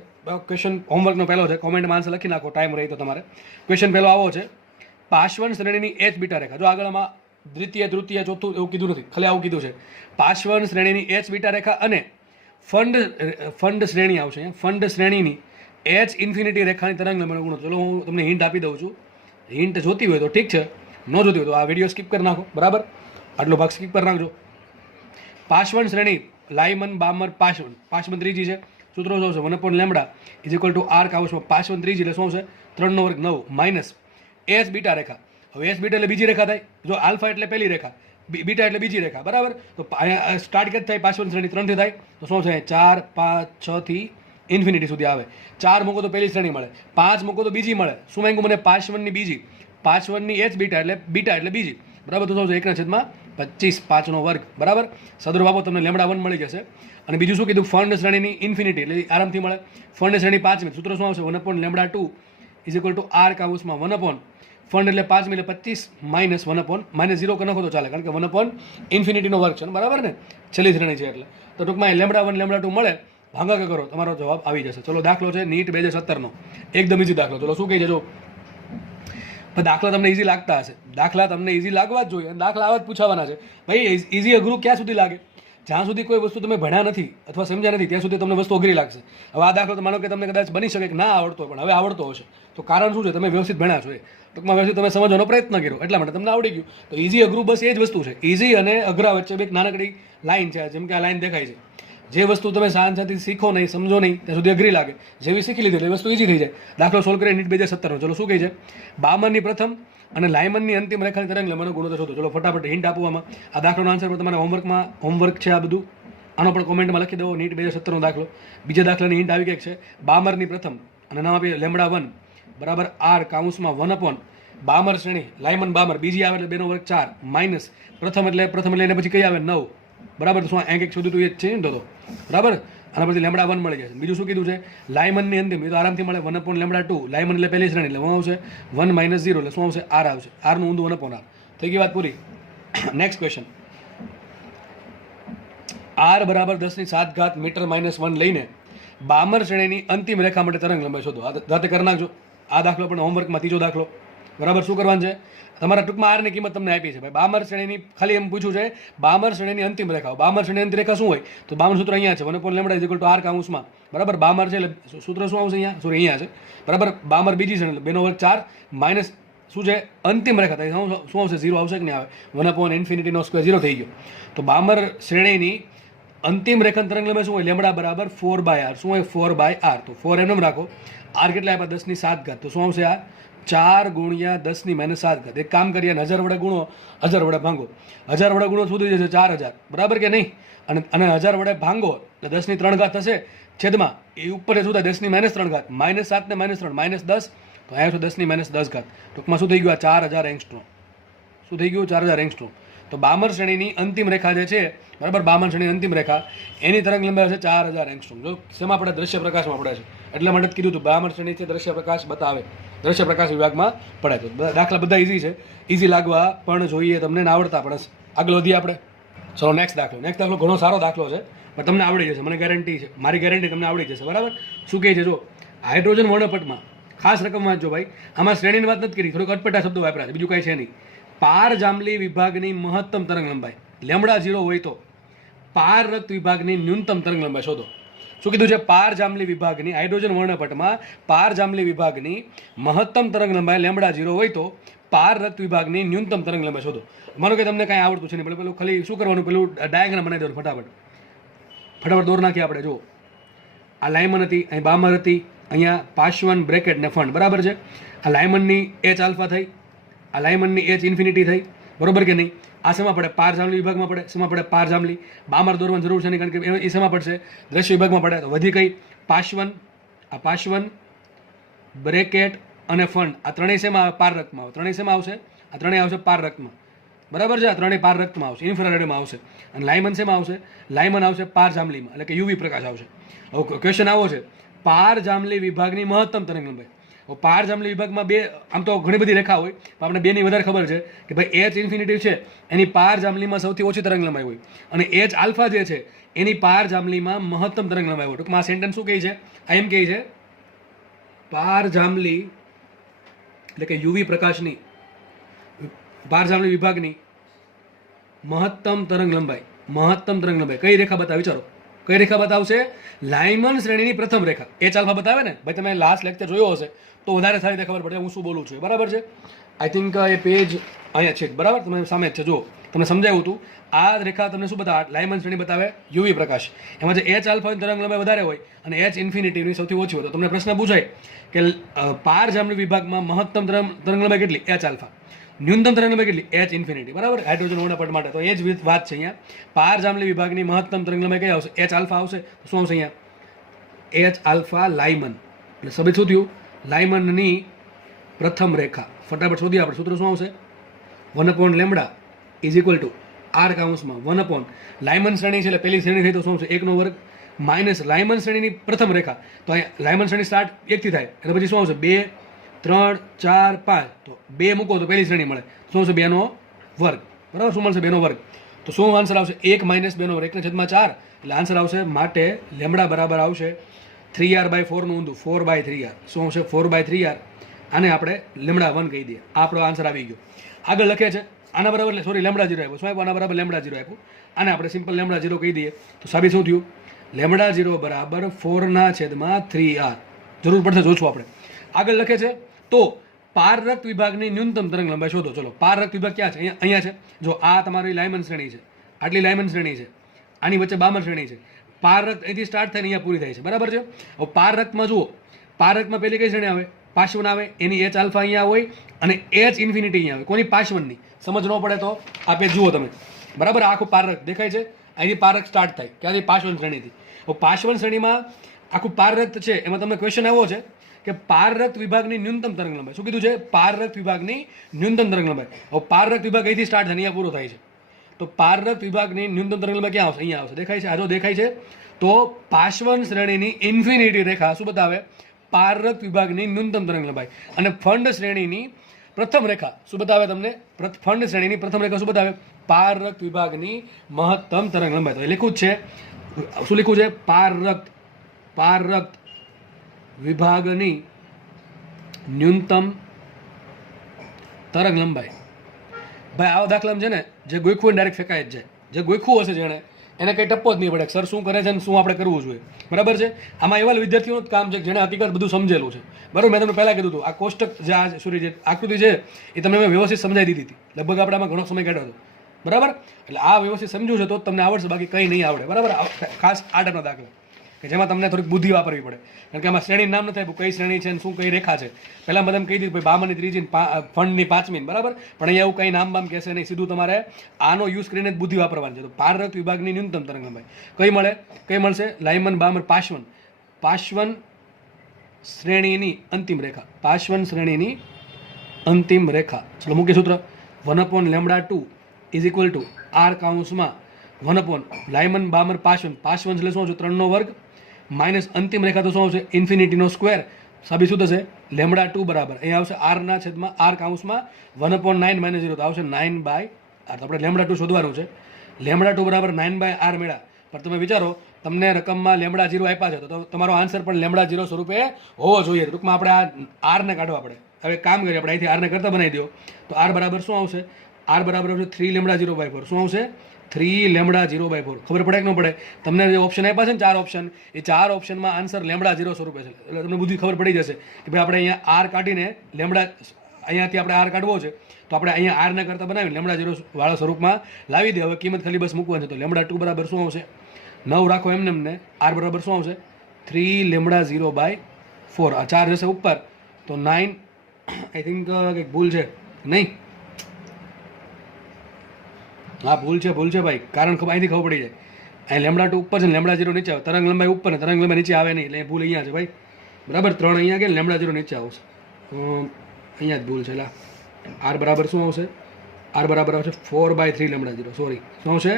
ક્વેશ્ચન હોમવર્કનો પહેલો છે, કોમેન્ટમાં આન્સર લખી નાખો, ટાઈમ રહી તો તમારે. ક્વેશ્ચન પહેલો આવો છે, પાર્શ્વન શ્રેણીની એચ બીટા રેખા. જો આગળમાં દ્વિતીય તૃતીય ચોથું એવું કીધું નથી, ખાલી આવું કીધું છે. પાર્શ્વન શ્રેણીની એચ બીટા રેખા અને ફંડ શ્રેણી આવશે. ફંડ શ્રેણીની એચ ઇન્ફિનિટી રેખાની તરંગ લંબાઈનો ગુણોત્તર. ચલો હું તમને હિન્ટ આપી દઉં છું. હિન્ટ જોતી હોય તો ઠીક છે, ન જોતી હોય તો આ વિડીયો સ્કીપ કરી નાખો. બરાબર, આટલો ભાગ સ્કીપ કરી નાખજો. પાર્શ્વન શ્રેણી લાઇમન બામર પાર્શ્વન ત્રીજી છે. સૂત્રો શું છે? 1 lambda is equal to R કાઉસમાં પાર્શ્વન ત્રીજી એટલે શું છે? 3 વર્ગ 9 માઇનસ એચ બીટા રેખા. હવે એચ બીટા એટલે બીજી રેખા થાય. જો આલ્ફા એટલે પહેલી રેખા, બીટા એટલે બીજી રેખા. બરાબર, તો સ્ટાર્ટ કે થાય પાર્શ્વન શ્રેણી 3 થી થાય. તો શું છે? 4 5 6 થી ઇન્ફિનિટી સુધી આવે. 4 મૂકો તો પહેલી શ્રેણી મળે, 5 મૂકો તો બીજી મળે. શું માંગ્યું મને? પાર્શ્વનની બીજી. પાર્શ્વનની એચ બીટા એટલે બીજી. બરાબર, તો શું છે? 1/25 5નો વર્ગ. બરાબર, સદરૂપ આપો તમને લેમડા 1 મળી જશે. અને બીજું શું કીધું? ફંડ શ્રેણીની ઇન્ફિનિટી એટલે આરામથી મળે. ફંડ શ્રેણી 5મી. સૂત્ર શું આવશે? 1 lambda 2 is equal to R કાઉસમાં 1 ફંડ એટલે 5મી એટલે 25 માઇનસ 1 માઇનસ 0 કરી નાખો તો ચાલે, કારણ કે 1 ઇન્ફિનિટીનો વર્ગ છે. બરાબર ને, છેલ્લી શ્રેણી છે એટલે. તો ટૂંકમાં લેમડા 1 લેમડા 2 મળે, ભાગાકાર કરો, તમારો જવાબ આવી જશે. ચલો દાખલો છે નીટ 2017નો, એકદમ ઇઝી દાખલો. ચલો શું કહી જજો? દાખલા તમને ઇઝી લાગતા હશે. દાખલા તમને ઇઝી લાગવા જ જોઈએ. દાખલા આવા જ પૂછાવાના છે ભાઈ. ઇઝી અઘરું ક્યાં સુધી લાગે? જ્યાં સુધી કોઈ વસ્તુ તમે ભણ્યા નથી અથવા સમજ્યા નથી ત્યાં સુધી તમને વસ્તુ અઘરી લાગશે. હવે આ દાખલો તો માનો કે તમને કદાચ બની શકે કે ના આવડતો, પણ હવે આવડતો હશે. તો કારણ શું છે? તમે વ્યવસ્થિત ભણ્યા છો. ટૂંકમાં વ્યવસ્થિત તમે સમજવાનો પ્રયત્ન કર્યો, એટલા માટે તમને આવડી ગયું. તો ઇઝી અઘરું બસ એ જ વસ્તુ છે. ઇઝી અને અઘરા વચ્ચે એક નાનકડી લાઈન છે. જેમ કે આ લાઈન દેખાય છે. જે વસ્તુ તમે શાંતિથી શીખો નહીં, સમજો નહીં, ત્યાં સુધી અઘરી લાગે. જેવી શીખી લીધી એટલે વસ્તુ ઇઝી થઈ જાય. દાખલો સોલ્વ કરીએ નીટ 2017નો. ચલો શું કહે છે? બામરની પ્રથમ અને લાઇમનની અંતિમ રેખાની તરંગ લંબાઈનો ગુણોત્તર શોધો. ચલો ફટાફટ હિન્ટ આપવામાં. આ દાખલાનો આન્સર તમારે હોમવર્ક છે આ બધું. આનો પણ કોમેન્ટમાં લખી દો. નીટ 2017નો દાખલો. બીજા દાખલાની હિન્ટ આવી કંઈક છે. બામરની પ્રથમ અને નામ આપીએ લેમડા 1 બરાબર આર કાઉસમાં 1 બામર શ્રેણી લાઇમન બામર બીજી આવે એટલે 2 વર્ગ 4 માઇનસ પ્રથમ એટલે એને પછી કઈ આવે? 9. બરાબર, તો શું આ એક શોધ્યું તું એ જ છે ને? તો બરાબર, આના પરથી લેમડા 1 મળી જશે. બીજું શું કીધું છે? લાઇમનની અંતિમ, એ તો આરામથી મળે. 1 લેમડા 2 લાઇમન એટલે પહેલી શ્રેણી એટલે શું આવશે? 1 માઇનસ 0 એટલે શું આવશે? આર આવશે. આરનું ઊંધું 1 આર. થઈ ગઈ વાત પૂરી. Next question. આર બરાબર 10⁷ મીટર -1 લઈને બામર શ્રેણીની અંતિમ રેખા માટે તરંગ લંબાઈ શોધો. આ જાતે કરી નાખજો. આ દાખલો પણ હોમવર્કમાં ત્રીજો દાખલો. બરાબર, શું કરવાનું છે? તમારા ટૂંકમાં આરની કિંમત તમને આપી છે ભાઈ. બામર શ્રેણીની ખાલી એમ પૂછ્યું છે બામર શ્રેણીની અંતિમ રેખા. બામર શ્રેણીની અંતિમ રેખા શું હોય? તો બામર સૂત્ર અહીંયા છે 1 lambda is equal to R કાઉસમાં. બરાબર, બામર છે એટલે સૂત્ર શું આવશે? અહીંયા સોરી અહીંયા છે. બરાબર, બામર બીજી શ્રેણી એટલે 2 વર્ગ 4 માઇનસ શું છે? અંતિમ રેખા થાય શું આવશે? 0 આવશે કે નહીં આવે? 1/∞² 0 થઈ ગયો. તો બામર શ્રેણીની અંતિમ રેખા તરંગ લંબાઈ શું હોય? લેમડા બરાબર 4/r. શું હોય? 4/r. તો 4 એમ રાખો. આર કેટલા આપ્યા? 10⁷. તો શું આવશે? આ 4 ગુણ્યા 10⁻⁷. એક કામ કરીએ, 1000 વડે ગુણો, 1000 વડે ભાંગો. 1000 વડે ગુણો શું થઈ જશે? 4000. બરાબર કે નહીં? અને 1000 વડે ભાંગો એટલે 10⁻³ થશે. છેદમાં એ ઉપર શું થાય? 10⁻³ -7 ને -3 -10. તો અહીંયા શું? 10⁻10. ટૂંકમાં શું થઈ ગયું? આ 4000 એંગસ્ટ્રોમ. શું થઈ ગયું? 4000 એંગસ્ટ્રોમ. તો બામર શ્રેણીની અંતિમ રેખા જે છે, બરાબર, બામર શ્રેણીની અંતિમ રેખા એની તરંગ લંબાઈ હશે 4000 એંગસ્ટ્રોમ. જો શેમાં પડે? દ્રશ્ય પ્રકાશમાં પડે છે. એટલા માટે જ કીધું હતું બામર શ્રેણી છે દ્રશ્ય પ્રકાશ બતાવે, દ્રશ્ય પ્રકાશ વિભાગમાં પડે. તો દાખલા બધા ઇઝી છે. ઇઝી લાગવા પણ જોઈએ તમને, ના આવડતા પણ. આગળ વધીએ આપણે. ચલો નેક્સ્ટ દાખલો ઘણો સારો દાખલો છે. પણ તમને આવડી જશે, મને ગેરંટી છે, મારી ગેરંટી તમને આવડી જશે. બરાબર. શું કહે છે જો, હાઇડ્રોજન વર્ણપટમાં ખાસ રકમ વાંચજો ભાઈ, આમાં શ્રેણીની વાત નથી કરી, થોડોક અટપટા શબ્દો વાપર્યા છે, બીજું કાંઈ છે નહીં. પાર જાંબલી વિભાગની મહત્તમ તરંગ લંબાઈ લેમડા 0 હોય તો પાર રક્ત વિભાગની ન્યૂનતમ તરંગ લંબાઈ શોધો. શું કીધું છે? પાર જાંબલી વિભાગની હાઇડ્રોજન વર્ણપટમાં પાર જાંબલી વિભાગની મહત્તમ તરંગ લંબાઈ લેમડા 0 હોય તો પાર રક્ત વિભાગની ન્યૂનતમ તરંગ લંબાઈ શોધો. માનો કે તમને કાંઈ આવડતું છે નહીં, પેલું ખાલી શું કરવાનું, પેલું ડાયાગ્રામ બનાવી દેવાનું ફટાફટ દોર નાખીએ આપણે. જો આ લાઇમન હતી, અહીં બામર હતી, અહીંયા પાશવન બ્રેકેટ ને ફંડ, બરાબર છે. આ લાઇમનની એચ આલ્ફા થઈ, આ લાઇમનની એચ ઇન્ફિનિટી થઈ, બરોબર કે નહીં? આ શેમાં પડે? પાર જાંબલી વિભાગમાં પડે. શેમાં પડે? પાર જાંબલી. બામર દોરવાની જરૂર છે નહીં, કારણ કે એ શેમાં પડશે? દ્રશ્ય વિભાગમાં પડે. તો વધી કઈ? પાશવન. આ પાશવન બ્રેકેટ અને ફંડ, આ ત્રણેય શેમાં પાર રક્તમાં આવે? ત્રણેય શેમાં આવશે? આ ત્રણેય આવશે પાર રક્તમાં, બરાબર છે. આ ત્રણેય પાર રક્તમાં આવશે, ઇન્ફ્રારેડમાં આવશે. અને લાઇમન શેમાં આવશે? લાઇમન આવશે પાર જાંબલીમાં, એટલે કે યુવી પ્રકાશ આવશે. હવે ક્વેશ્ચન આવો છે, પાર જાંબલી વિભાગની મહત્તમ તરંગ લંબાઈ. પાર જાંબલી વિભાગમાં બે, આમ તો ઘણી બધી રેખા હોય, પણ આપણે બેની વધારે ખબર છે કે ભાઈ એચ ઇન્ફિનિટી છે એની પાર જાંબલીમાં સૌથી ઓછી તરંગ લંબાઈ હોય, અને એચ આલ્ફા જે છે એની પાર જાંબલીમાં મહત્તમ તરંગ લંબાઈ હોય. ટૂંકમાં આ સેન્ટેન્સ શું કહે છે? આ એમ કહે છે, પાર જાંબલી એટલે કે યુવી પ્રકાશની પાર જાંબલી વિભાગની મહત્તમ તરંગ લંબાઈ, મહત્તમ તરંગ લંબાઈ કઈ રેખા બતાવે? વિચારો, કઈ રેખા બતાવશે? લાઇમન શ્રેણીની પ્રથમ રેખા. એચ આલ્ફા બતાવે ને ભાઈ, તમે લાસ્ટ લેક્ચર જોયો હશે તો વધારે સારી રીતે ખબર પડે હું શું બોલું છું, બરાબર છે. આઈ થિંક એ પેજ અહીંયા છે, બરાબર, તમે સામે જ છે. જો તમને સમજાવ્યું હતું, આ રેખા તમને શું બતાવે? લાઇમન શ્રેણી બતાવે યુવી પ્રકાશ. એમાં જે એચ આલ્ફાની તરંગ લંબાઈ વધારે હોય અને એચ ઇન્ફિનિટીની સૌથી ઓછી હોય, તો તમને પ્રશ્ન પૂછાય કે પાર જાંબલી વિભાગમાં મહત્તમ તરંગ લંબાઈ કેટલી? H alpha. ન્યૂનતમ તરંગ લંબાઈ કેટલી? એચ ઇન્ફિનિટી, બરાબર, હાઇડ્રોજન વર્ણપટ માટે. તો એ જ વાત છે અહીંયા. પાર જાંબલી વિભાગની મહત્તમ તરંગ લંબાઈ કઈ આવશે? એચ આલ્ફા આવશે. શું આવશે અહીંયા? H alpha Lyman. એટલે સબે શું થયું? લાઇમનની પ્રથમ રેખા. ફટાફટ શોધીએ આપણે. સૂત્ર શું આવશે? 1 lambda is equal to R કાઉન્સમાં 1 લાઇમન શ્રેણી છે એટલે પહેલી શ્રેણી થઈ તો શું આવશે? 1 વર્ગ માઇનસ લાઇમન શ્રેણીની પ્રથમ રેખા. તો અહીંયા લાઇમન શ્રેણી સ્ટાર્ટ 1 થી થાય એટલે પછી શું આવશે? 2 3 4 5. તો 2 મૂકો તો પહેલી શ્રેણી મળે. શું આવશે? 2 વર્ગ, બરાબર. શું મળશે? 2 વર્ગ. તો શું આન્સર આવશે? 1 માઇનસ 2 વર્ગ, 1/4. એટલે આન્સર આવશે માટે લેમડા બરાબર આવશે 3r/4 નું ઊંધું, 4/3r. શું આવશે? 4/3r. આને આપણે લેમડા 1 કહી દઈએ. આ આપણો આન્સર આવી ગયો. આગળ લખે છે આના બરાબર, સોરી લેમડા 0 આપ્યો. શું આપ્યું? આના બરાબર લેમડા 0 આપ્યું. આને આપણે સિમ્પલ લેમડા 0 કહી દઈએ. તો સાબિત શું થયું? લેમડા 0 બરાબર 4/3r. જરૂર પડશે, જોશું આપણે. આગળ લખે છે તો પાર રક્ત વિભાગની ન્યૂનતમ તરંગ લંબાઈ શોધો. ચલો, પાર રક્ત વિભાગ ક્યાં છે? અહીંયા છે. જો આ તમારી લાઇમન શ્રેણી છે, આટલી લાઇમન શ્રેણી છે, આની વચ્ચે બામર શ્રેણી છે. પાર રક્ત અહીંથી સ્ટાર્ટ થઈને અહીંયા પૂરી થાય છે, બરાબર છે. હવે પાર રક્તમાં જુઓ, પાર રક્તમાં પહેલી કઈ શ્રેણી આવે? પાશવન આવે. એની એચ આલ્ફા અહીંયા હોય અને એચ ઇન્ફિનિટી અહીંયા આવે. કોની? પાશવનની. સમજ ન પડે તો આ પેજ જુઓ તમે, બરાબર. આખું પાર રક્ત દેખાય છે. અહીંથી પાર રક્ત સ્ટાર્ટ થાય ક્યાંથી? પાશવન શ્રેણીથી. હવે પાશવન શ્રેણીમાં આખું પાર રક્ત છે, એમાં તમને ક્વેશ્ચન આવ્યો છે કે પાર રક્ત વિભાગની ન્યૂનતમ તરંગ લંબાઈ. શું કીધું છે? પાર રક્ત વિભાગની ન્યૂનતમ તરંગ લંબાઈ. હવે પાર રક્ત વિભાગ અહીંથી સ્ટાર્ટ થાય અહીંયા પૂરો થાય છે. તો પાર રક્ત વિભાગની ન્યૂનતમ તરંગ લંબાઈ ક્યાં આવશે? અહીંયા આવશે. દેખાય છે? આ જો દેખાય છે. તો પાશવન શ્રેણીની ઇન્ફિનિટી રેખા શું બતાવે? પાર રક્ત વિભાગની ન્યૂનતમ તરંગ લંબાઈ. અને ફંડ શ્રેણીની પ્રથમ રેખા શું બતાવે તમને? ફંડ શ્રેણીની પ્રથમ રેખા શું બતાવે? પાર રક્ત વિભાગની મહત્તમ તરંગ લંબાઈ. તો એ લખ્યું જ છે. શું લખ્યું છે? પાર રક્ત વિભાગની ન્યૂનતમ તરંગ લંબાઈ. ભાઈ આવા દાખલામાં છે ને, જે ગોખવું ડાયરેક્ટ ફેંકાય જ જાય. જે ગોખવું હશે જેણે, એને કંઈ ટપ્પો જ નહીં પડે સર શું કરે છે ને શું આપણે કરવું જોઈએ, બરાબર છે. આમાં એવા વિદ્યાર્થીઓનું જ કામ છે જેણે હકીકત બધું સમજેલું છે, બરાબર. મેં તમને પહેલાં કીધું હતું આ કોષ્ટક જે આ સોરી જે આકૃતિ છે એ તમને મેં વ્યવસ્થિત સમજાવી દીધી હતી. લગભગ આપણે આમાં ઘણો સમય કાઢ્યો હતો, બરાબર. એટલે આ વ્યવસ્થિત સમજ્યું છે તો જ તમને આવડશે, બાકી કંઈ નહીં આવડે, બરાબર. ખાસ આ ટાઈપના દાખલા કે જેમાં તમને થોડીક બુદ્ધિ વાપરવી પડે, કારણ કે આમાં શ્રેણી નામ નથી આપ્યું કઈ શ્રેણી છે ને શું કઈ રેખા છે. પહેલાં મેં તમને કહી દીધું ભાઈ બામની ત્રીજી ફંડની પાંચમી, બરાબર. પણ અહીંયા એવું કંઈ નામ બામ કહેશે નહીં, સીધું તમારે આનો યુઝ કરીને જ બુદ્ધિ વાપરવાની છે. તો પારરત વિભાગની ન્યૂનતમ તરંગ લંબાઈ કઈ મળે? કઈ મળશે? લાઇમન બામર પાશવન શ્રેણીની અંતિમ રેખા, પાશવન શ્રેણીની અંતિમ રેખા. ચલો મુખ્ય સૂત્ર 1/λ2 ઇઝ ઇક્વલ ટુ આર કાઉન્સમાં 1 લાઇમન બામર પાશવન એટલે શું આવશે? 3નો વર્ગ માઇનસ અંતિમ રેખા તો શું આવશે? ઇન્ફિનિટીનો સ્ક્વેર. સાબિત શું થશે? λ2 બરાબર અહીંયા આવશે આરના છેદમાં આર કાઉન્સમાં 1/9 - 0 તો આવશે 9/r. તો આપણે λ2 શોધવાનું છે. λ2 બરાબર 9/r મેળા. પણ તમે વિચારો તમને રકમમાં લેમડા 0 આપ્યા છે તો તમારો આન્સર પણ લેમડા 0 સ્વરૂપે હોવો જોઈએ. ટૂંકમાં આપણે આ આરને કાઢવા પડે. હવે કામ કરીએ આપણે અહીંથી આરને કરતા બનાવી દો તો આર બરાબર શું આવશે? આર બરાબર આવશે 3 લેમડા 0/4. શું આવશે? 3 લેમડા 0/4. ખબર પડે કે ન પડે? તમને જે ઓપ્શન આપ્યા છે ને 4 ઓપ્શન, એ 4 ઓપ્શનમાં આન્સર લેમડા 0 સ્વરૂપે છે. એટલે તમને બધી ખબર પડી જશે કે ભાઈ આપણે અહીંયા આર કાઢીને લેમડા, અહીંયાથી આપણે આર કાઢવો છે તો આપણે અહીંયા આરને કરતા બનાવી લેમડા 0 વાળા સ્વરૂપમાં લાવી દે. હવે કિંમત ખાલી બસ મૂકવાની છે તો લેમડા 2 બરાબર શું આવશે? 9 રાખો એમને એમને. આર બરાબર શું આવશે? 3 લેમડા 0/4. આ 4 જશે ઉપર તો 9. આઈ થિંક કંઈક ભૂલ છે નહીં? હા ભૂલ છે ભાઈ. કારણ અહીંથી ખબર પડી જાય. અહીં લેમડા 2 ઉપર છે ને લેમડા 0 નીચે આવે. તરંગ લંબાઈ ઉપર ને તરંગ લંબાઈ નીચે આવે નહીં, એટલે ભૂલ અહીંયા છે ભાઈ. બરાબર, 3 અહીંયા ગયા, લેમડા 0 નીચે આવશે. અહીંયા જ ભૂલ છે. એટલે આર બરાબર શું આવશે? આર બરાબર આવશે 4/3 લેમડા 0. સોરી, શું આવશે?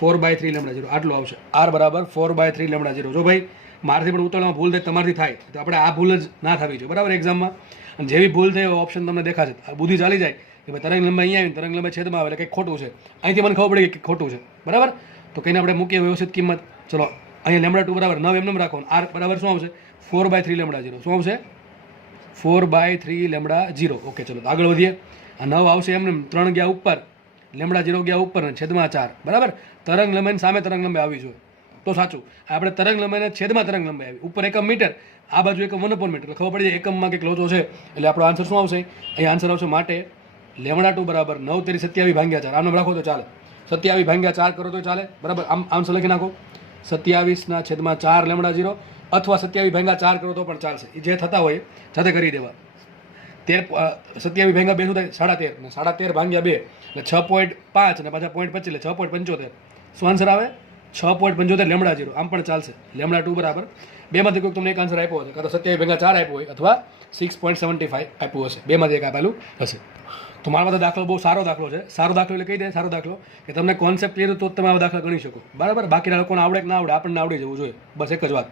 4/3 લેમડા 0 આટલું આવશે. આર બરાબર 4/3 લેમડા 0. જો ભાઈ મારથી પણ ઉતારવામાં ભૂલ થાય, તમારથી થાય તો આપણે આ ભૂલ જ ના થવી જોઈએ. બરાબર, એક્ઝામમાં અને જેવી ભૂલ થાય એવો ઓપ્શન તમને દેખાશે. બુદ્ધિ ચાલી જાય કે ભાઈ તરંગ લંબાઈ અહીંયા આવીને તરંગ લંબાઈ છેદમાં આવે એટલે કંઈક ખોટું છે. અહીંથી મને ખબર પડી કે ખોટું છે. બરાબર, તો કઈને આપણે મૂકીએ વ્યવસ્થિત કિંમત. ચલો અહીંયા લેમડા 2 બરાબર 9 એમને રાખો. આર બરાબર શું આવશે? 4/3 લેમડા 0. શું આવશે? 4/3 લેમડા 0. ઓકે, ચલો તો આગળ વધીએ. આ 9 આવશે એમને 3 ગયા ઉપર, લેમડા 0 ગયા ઉપર ને છેદમાં 4. બરાબર, તરંગ લંબાઈને સામે તરંગ લંબાઈ આવી જોઈએ તો સાચું. આપણે તરંગ લંબાઈને છેદમાં તરંગ લંબાઈ આવી. ઉપર એકમ મીટર, આ બાજુ એકમ 1/મીટર. એટલે ખબર પડી જાય એકમમાં કંઈક લોચો છે. એટલે આપણો આન્સર શું આવશે? અહીં આન્સર આવશે માટે લેમડા 2 બરાબર 9 તેરી 27/4. આનો રાખો તો ચાલે. 27/4 કરો તો ચાલે. બરાબર, આમ આન્સર લખી નાખો. 27/4 લેમડા 0 અથવા 27/4 કરો તો પણ ચાલશે. એ જે થતા હોય સાથે કરી દેવા. 27/2 શું થાય? 13.5 ને 13/2 એટલે 6.5 અને પાછા 0.25 એટલે 6.75. શું આન્સર આવે? 6.75 લેમડા 0. આમ પણ ચાલશે. લેમડા 2 બરાબર બેમાંથી કોઈક તમને એક આન્સર આપ્યો હશે, કાં તો 27/4 આપ્યો હોય અથવા 6.75 આપ્યું હશે. બેમાંથી એક આપેલું હશે. તો મારા માટે દાખલો બહુ સારો દાખલો છે. સારો દાખલો એટલે કહી દે સારો દાખલો કે તમને કોન્સેપ્ટ ક્લિયર તો તમે આવા દાખલા ગણી શકો. બરાબર, બાકીના લોકોને આવડે કે ના આવડે આપણને આવડી જવું જોઈએ. બસ એક જ વાત.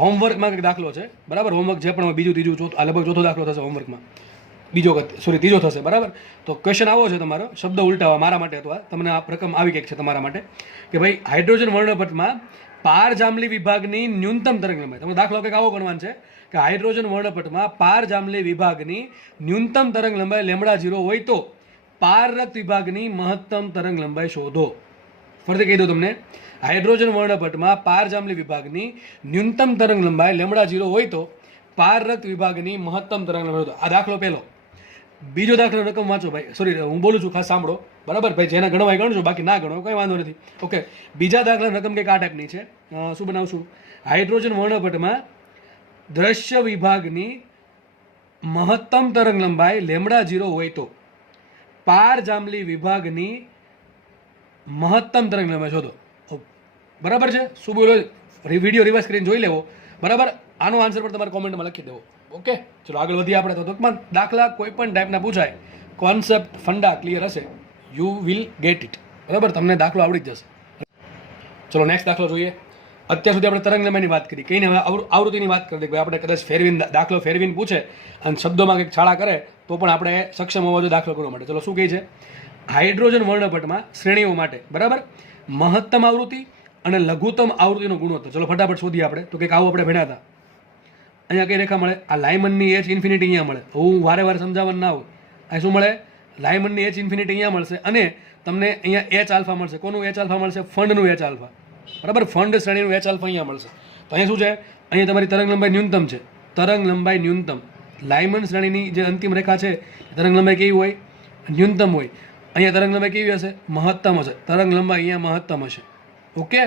હોમવર્કમાં કંઈક દાખલો છે. બરાબર, હોમવર્ક જે પણ બીજું ત્રીજું ચોથું, આ લગભગ ચોથો દાખલો થશે હોમવર્કમાં. ત્રીજો થશે. બરાબર, તો ક્વેશ્ચન આવો છે તમારો, શબ્દ ઉલટાવા મારા માટે અથવા તમને આ રકમ આવી કંઈક છે તમારા માટે કે ભાઈ હાઇડ્રોજન વર્ણપટમાં પારજાંબલી વિભાગની ન્યૂનતમ તરંગ લંબાઈ. તમે દાખલો કંઈક આવો ગણવાનો છે કે હાઇડ્રોજન વર્ણપટમાં પારજાંબલી વિભાગની ન્યૂનતમ તરંગ લંબાઈ લેમડા 0 હોય તો પારરક્ત વિભાગની મહત્તમ તરંગ લંબાઈ શોધો. ફરીથી કહી દો તમને, હાઇડ્રોજન વર્ણપટમાં પારજાંબલી વિભાગની ન્યૂનતમ તરંગ લંબાઈ લેમડા 0 હોય તો પારરક્ત વિભાગની મહત્તમ તરંગ લંબાઈ શોધો. આ દાખલો પહેલો. બીજો દાખલો રકમ વાંચો ભાઈ. સોરી, હું બોલું છું, ખાસ સાંભળો. બરાબર ભાઈ, જેના ગણવાય ગણજો, બાકી ના ગણો કંઈ વાંધો નથી. ઓકે, બીજા દાખલા રકમ કંઈક આ ટાઈપની છે. શું બનાવશું? હાઇડ્રોજન વર્ણપટમાં દ્રશ્ય વિભાગની મહત્તમ તરંગ લંબાઈ લેમડા 0 હોય તો પારજાંબલી વિભાગની મહત્તમ તરંગ લંબાઈ શોધો. બરાબર છે? શું બોલો? વિડીયો રિવાઇઝ કરીને જોઈ લેવો. બરાબર, આનો આન્સર પણ તમારે કોમેન્ટમાં લખી દેવો. ઓકે, ચલો આગળ વધીએ આપણે. તો ટૂંકમાં દાખલા કોઈ પણ ટાઈપના પૂછાય, કોન્સેપ્ટ ફંડા ક્લિયર હશે, યુ વિલ ગેટ ઇટ. બરાબર, તમને દાખલો આવડી જ જશે. ચલો નેક્સ્ટ દાખલો જોઈએ. અત્યાર સુધી આપણે તરંગ લંબાઈની વાત કરી, કહીને હવે આવૃત્તિની વાત કરી દઈએ. આપણે કદાચ દાખલો ફેરવીને પૂછે અને શબ્દોમાં કંઈક છાળા કરે તો પણ આપણે સક્ષમ હોવા જોઈએ દાખલો કરવા માટે. ચલો શું કહે છે? હાઇડ્રોજન વર્ણપટમાં શ્રેણીઓ માટે બરાબર મહત્તમ આવૃત્તિ અને લઘુત્તમ આવૃત્તિનો ગુણોત્તર. ચલો ફટાફટ શોધીએ આપણે. તો કંઈક આવું આપણે ભણ્યા હતા. અહીંયા કઈ રેખા મળે? આ લાયમનની એચ ઇન્ફિનિટી અહીંયા મળે. હું વારે સમજાવવાનું ના હોય. આ શું મળે? લાયમનની એચ ઇન્ફિનિટી અહીંયા મળશે અને તમને અહીંયા એચ આલ્ફા મળશે. કોનું એચ આલ્ફા મળશે? ફંડનું એચ આલ્ફા. બરાબર, ફંડ શ્રેણીનું એચ આલ્ફા અહીંયા મળશે. તો અહીંયા શું છે? અહીંયા તમારી તરંગ લંબાઈ ન્યૂનતમ છે. તરંગ લંબાઈ ન્યૂનતમ લાયમન શ્રેણીની જે અંતિમ રેખા છે, તરંગ લંબાઈ કેવી હોય? ન્યૂનતમ હોય. અહીંયા તરંગ લંબાઈ કેવી હશે? મહત્તમ હશે. તરંગ લંબાઈ અહીંયા મહત્તમ હશે. ઓકે,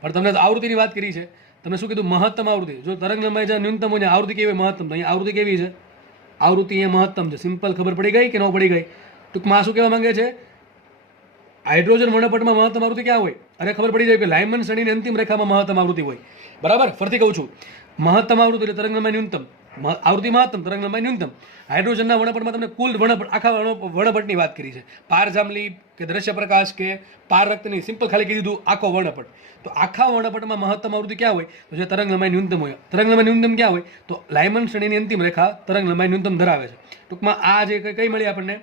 પણ તમને આવૃત્તિની વાત કરી છે. તમે શું કીધું? મહત્તમ આવૃત્તિ. જો તરંગ લંબાઈ જ્યાં ન્યૂનતમ હોય આવૃત્તિ કેવી હોય? મહત્તમ. તો અહીંયા આવૃત્તિ કેવી છે? આવૃત્તિ અહીંયા મહત્તમ છે. સિમ્પલ. ખબર પડી ગઈ કે ન પડી ગઈ? ટૂંકમાં શું કહેવા માંગે છે? હાઇડ્રોજન વર્ણપટમાં મહત્તમ આવૃત્તિ ક્યાં હોય? અરે ખબર પડી જાય કે લાયમન શ્રેણીની અંતિમ રેખામાં મહત્તમ આવૃત્તિ હોય. બરાબર, ફરીથી કહું છું, મહત્તમ આવૃત્તિ એટલે તરંગ લંબાઈ ન્યૂનતમ, આવૃત્તિ મહત્તમ, તરંગ લંબાઈ ન્યૂનતમ. હાઇડ્રોજનના વર્ણપટમાં તમને કુલ વર્ણપટ, આખા વર્ણપટની વાત કરી છે. પારજાંબલી કે દ્રશ્ય પ્રકાશ કે પારરક્તની, સિમ્પલ ખાલી કીધું હતું આખો વર્ણપટ. તો આખા વર્ણપટમાં મહત્તમ આવૃત્તિ ક્યાં હોય? તો જે તરંગ લંબાઈ ન્યૂનતમ હોય. તરંગ લંબાઈ ન્યૂનતમ ક્યાં હોય? તો લાયમન શ્રેણીની અંતિમ રેખા તરંગ લંબાઈ ન્યૂનતમ ધરાવે છે. ટૂંકમાં આ જે કઈ મળી આપણને?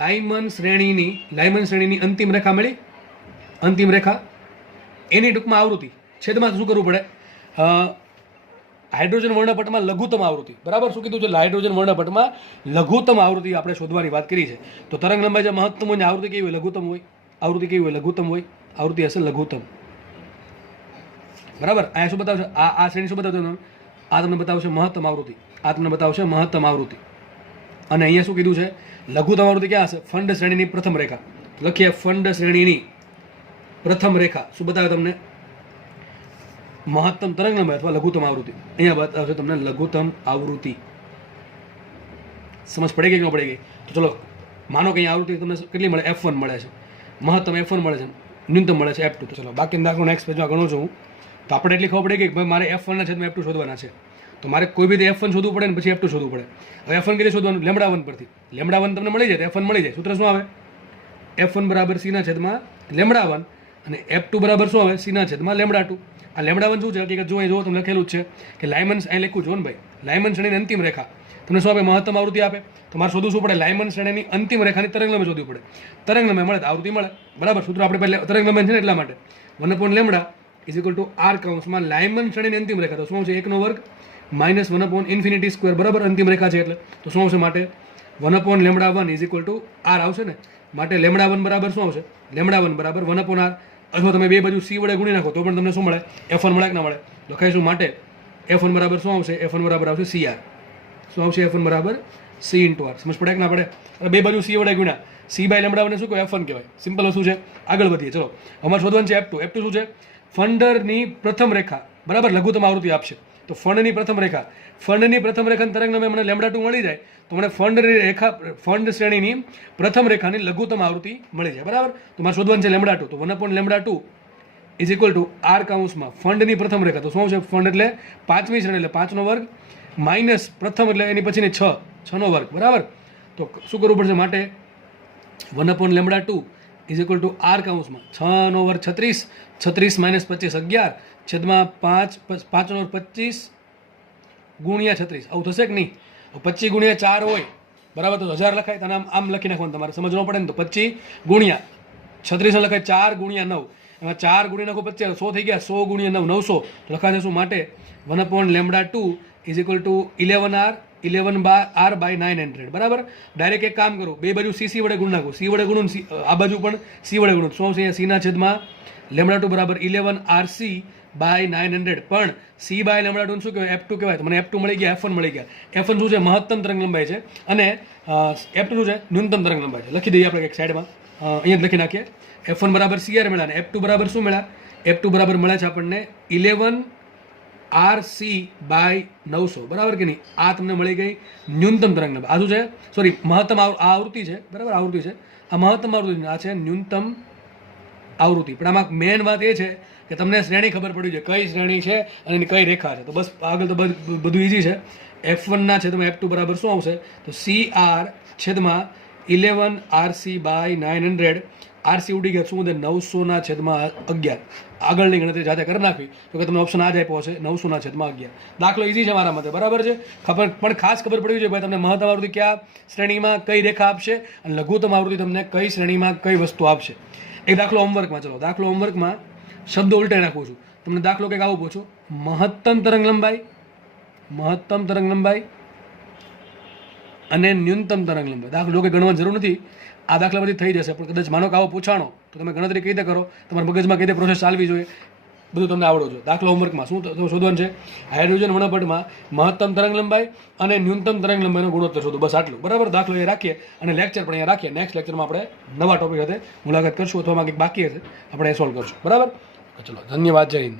લાયમન શ્રેણીની અંતિમ રેખા મળી. અંતિમ રેખા એની ટૂંકમાં આવૃત્તિ છેદમાં શું કરવું પડે, હાઇડ્રોજન વર્ણપટમાં લઘુત્તમ આવૃત્તિ, બરાબર શું કીધું છે, હાઇડ્રોજન વર્ણપટમાં લઘુત્તમ આવૃત્તિ આપણે શોધવાની વાત કરી છે. તો તરંગ લંબાઈ જે મહત્તમ હોય આવૃત્તિ કેવી હોય, લઘુત્તમ હોય, આવૃત્તિ કેવી હોય, લઘુત્તમ હોય, આવૃત્તિ હશે લઘુત્તમ, બરાબર. અહીંયા શું બતાવશે, આ શ્રેણી શું બતાવશે, આ તમને બતાવશે મહત્તમ આવૃત્તિ, આ તમને બતાવશે મહત્તમ આવૃત્તિ. અને અહીંયા શું કીધું છે, લઘુત્તમ આવૃત્તિ ક્યાં હશે, ફંડ શ્રેણીની પ્રથમ રેખા. લખીએ ફંડ શ્રેણીની પ્રથમ રેખા શું બતાવે તમને, મહત્તમ તરંગ લંબાઈ અથવા લઘુત્તમ આવૃત્તિ. અહીંયા બતાવશે તમને લઘુત્તમ આવૃત્તિ. સમજ પડી ગઈ કે ન પડી ગઈ? તો ચલો માનો કે અહીંયા આવૃત્તિ તમને કેટલી મળે, F1 મળે છે, મહત્તમ F1 મળે છે, ન્યૂનતમ મળે છે F2. તો ચલો બાકી દાખલો નેક્સ્ટ પેજમાં ગણું છું. તો આપણે એટલી ખબર પડી ગઈ કે ભાઈ મારે F1 ના છેદમાં F2 શોધવાના છે. તો મારે કોઈ બી F1 શોધવું પડે ને પછી F2 શોધવું પડે. હવે F1 કેટલી શોધવાનું, λ1 પરથી. λ1 તમને મળી જાય, F1 મળી જાય. સૂત્ર શું આવે, F1 બરાબર C ના છેદમાં λ1 અને F2 બરાબર શું આવે, C ના છેદમાં λ2. આ λ1 શું છે, હકીકત જો અહીં જો તમને લખેલું જ છે કે લાયમન્સ અહીં લખ્યું જો ને ભાઈ, લાયમન શ્રેણીની અંતિમ રેખા તમને શું આપે, મહત્તમ આવૃત્તિ આપે. તો મારે શોધવું શું પડે, લાયમન શ્રેણીની અંતિમ રેખાની તરંગ લંબાઈ શોધવી પડે. તરંગ લંબાઈ મળે તો આવૃત્તિ મળે, બરાબર. સૂત્ર આપણે પહેલા તરંગ લંબાઈ છે ને એટલા માટે 1/λ ઇઝ ઇક્વલ ટુ r કૌંસમાં લાયમન શ્રેણીની અંતિમ રેખા. તો શું છે, 1 નો વર્ગ માઇનસ 1/∞² બરાબર, અંતિમ રેખા છે એટલે. તો શું આવશે, માટે 1/λ1 ઇઝ ઇક્વલ ટુ r આવશે ને. માટે λ1 બરાબર શું આવશે, λ1 બરાબર 1/r. અથવા તમે બે બાજુ c વડે ગુણી નાખો તો પણ તમને શું મળે, F1 મળે કે ના મળે. લખાઈશું માટે F1 બરાબર શું આવશે, F1 બરાબર આવશે CR. શું આવશે, F1 બરાબર C × R. સમજ પડે કે ના પડે? બે બાજુ c વડે ગુણ્યા, c/λ1 શું કહેવાય, F1 કહેવાય. સિમ્પલ વસ્તુ છે. આગળ વધીએ ચલો. અમારે શોધવાનું છે F2. F2 શું છે, ફંડની પ્રથમ રેખા, બરાબર, લઘુત્તમ આવૃત્તિ આપશે. તો ફંડની પ્રથમ રેખા, ફંડની પ્રથમ રેખાની તરંગ લંબાઈ મને λ2 મળી જાય તો મને ફંડ શ્રેણીની પ્રથમ રેખાની લઘુત્તમ આવૃત્તિ મળી જાય, બરાબર. તો મારે શોધવાનું છે λ2. તો 1/λ2 ઇઝ ઇક્વલ ટુ r કૌંસમાં ફંડની પ્રથમ રેખા. તો શું છે, ફંડ એટલે પાંચમી શ્રેણી એટલે 5 નો વર્ગ માઇનસ પ્રથમ એટલે એની પછીની 6 નો વર્ગ, બરાબર. તો શું કરવું પડશે, માટે 1/λ2 ઇઝ ઇક્વલ ટુ r કૌંસમાં 6 નો વર્ગ 36, 36 માઇનસ 25 11 છેદમાં 5 નો 25 ગુણ્યા 36. આવું થશે કે નહીં, 25 ગુણ્યા 4 હોય, બરાબર, તો 1000 લખાય. તો આમ લખી નાખવાનું, તમારે સમજવું પડે ને. તો 25 ગુણ્યા 36 લખાય 4 ગુણ્યા 9, એમાં 4 ગુણ્યા નાખો 25, 100 થઈ ગયા, 100 ગુણ્યા 9 900 લખાશે. શું, માટે 1/λ2 ઇઝ ઇક્વલ ટુ 11r/900, બરાબર. ડાયરેક્ટ એક કામ કરો, બે બાજુ c વડે ગુણ નાખો, c વડે ગુણું, આ બાજુ પણ c વડે ગુણું. શું આવશે, c ના છેદમાં λ2 બરાબર 11rc/900. પણ c/λ2 શું કહેવાય, F2 કહેવાય. તો મને F2 મળી ગયા, F1 મળી ગયા. F1 શું છે, મહત્તમ તરંગ લંબાઈ છે, અને F2 શું છે, ન્યૂનતમ તરંગ લંબાઈ છે. લખી દઈએ આપણે એક સાઈડમાં, અહીંયા જ લખી નાખીએ. F1 બરાબર CR મળ્યા, અને F2 બરાબર શું મળ્યા, F2 બરાબર મળે છે આપણને 11rc/900, બરાબર કે નહીં. આ તમને મળી ગઈ ન્યૂનતમ તરંગ લંબાઈ. આ શું છે, સોરી, મહત્તમ આવૃત્તિ છે, બરાબર, આવૃત્તિ છે. આ મહત્તમ આવૃત્તિ, આ છે ન્યૂનતમ આવૃત્તિ. પણ આમાં મેન વાત એ છે કે તમને શ્રેણી ખબર પડી છે, કઈ શ્રેણી છે અને એની કઈ રેખા છે. તો બસ આગળ તો બધું ઈઝી છે. F1 ના છેદમાં F2 બરાબર શું આવશે, તો CR છેદમાં 11rc/900. RC ઉડી ગયા, શું 900 ના છેદમાં 11. આગળની ગણતરી જાતે કરી નાખવી તો કે તમને ઓપ્શન આ જ આપ્યો હશે, 900 ના છેદમાં 11. દાખલો ઈઝી છે મારા મતે, બરાબર છે. ખબર પણ ખાસ ખબર પડવી જોઈએ ભાઈ, તમને મહત્તમ આવૃત્તિ કયા શ્રેણીમાં કઈ રેખા આપશે અને લઘુત્તમ આવૃત્તિ તમને કઈ શ્રેણીમાં કઈ વસ્તુ આપશે. એક દાખલો હોમવર્કમાં, ચલો દાખલો હોમવર્કમાં શબ્દો ઉલટાઈ નાખું છું. તમને દાખલો કંઈક આવું પૂછો, મહત્તમ તરંગ લંબાઈ અને ન્યૂનતમ તરંગ લંબાઈ. દાખલો કે ગણવાની જરૂર નથી, આ દાખલામાંથી થઈ જશે. પણ કદાચ માનો કે આવો પૂછાણો તો તમે ગણતરી કઈ રીતે કરો, તમારા મગજમાં કઈ રીતે પ્રોસેસ ચાલવી જોઈએ, બધું તમને આવડવું જોઈએ. દાખલો હોમવર્કમાં શું શોધવાનું છે, હાઇડ્રોજન વર્ણપટમાં મહત્તમ તરંગ લંબાઈ અને ન્યૂનતમ તરંગ લંબાઈનો ગુણોત્તર શોધો, બસ આટલું, બરાબર. દાખલો એ રાખીએ અને લેક્ચર પણ અહીંયા રાખીએ. નેક્સ્ટ લેક્ચરમાં આપણે નવા ટોપિક સાથે મુલાકાત કરશું, અથવા કંઈક બાકી હશે આપણે એ સોલ્વ કરશું, બરાબર. ચલો, ધન્યવાદ, જય હિન્દ.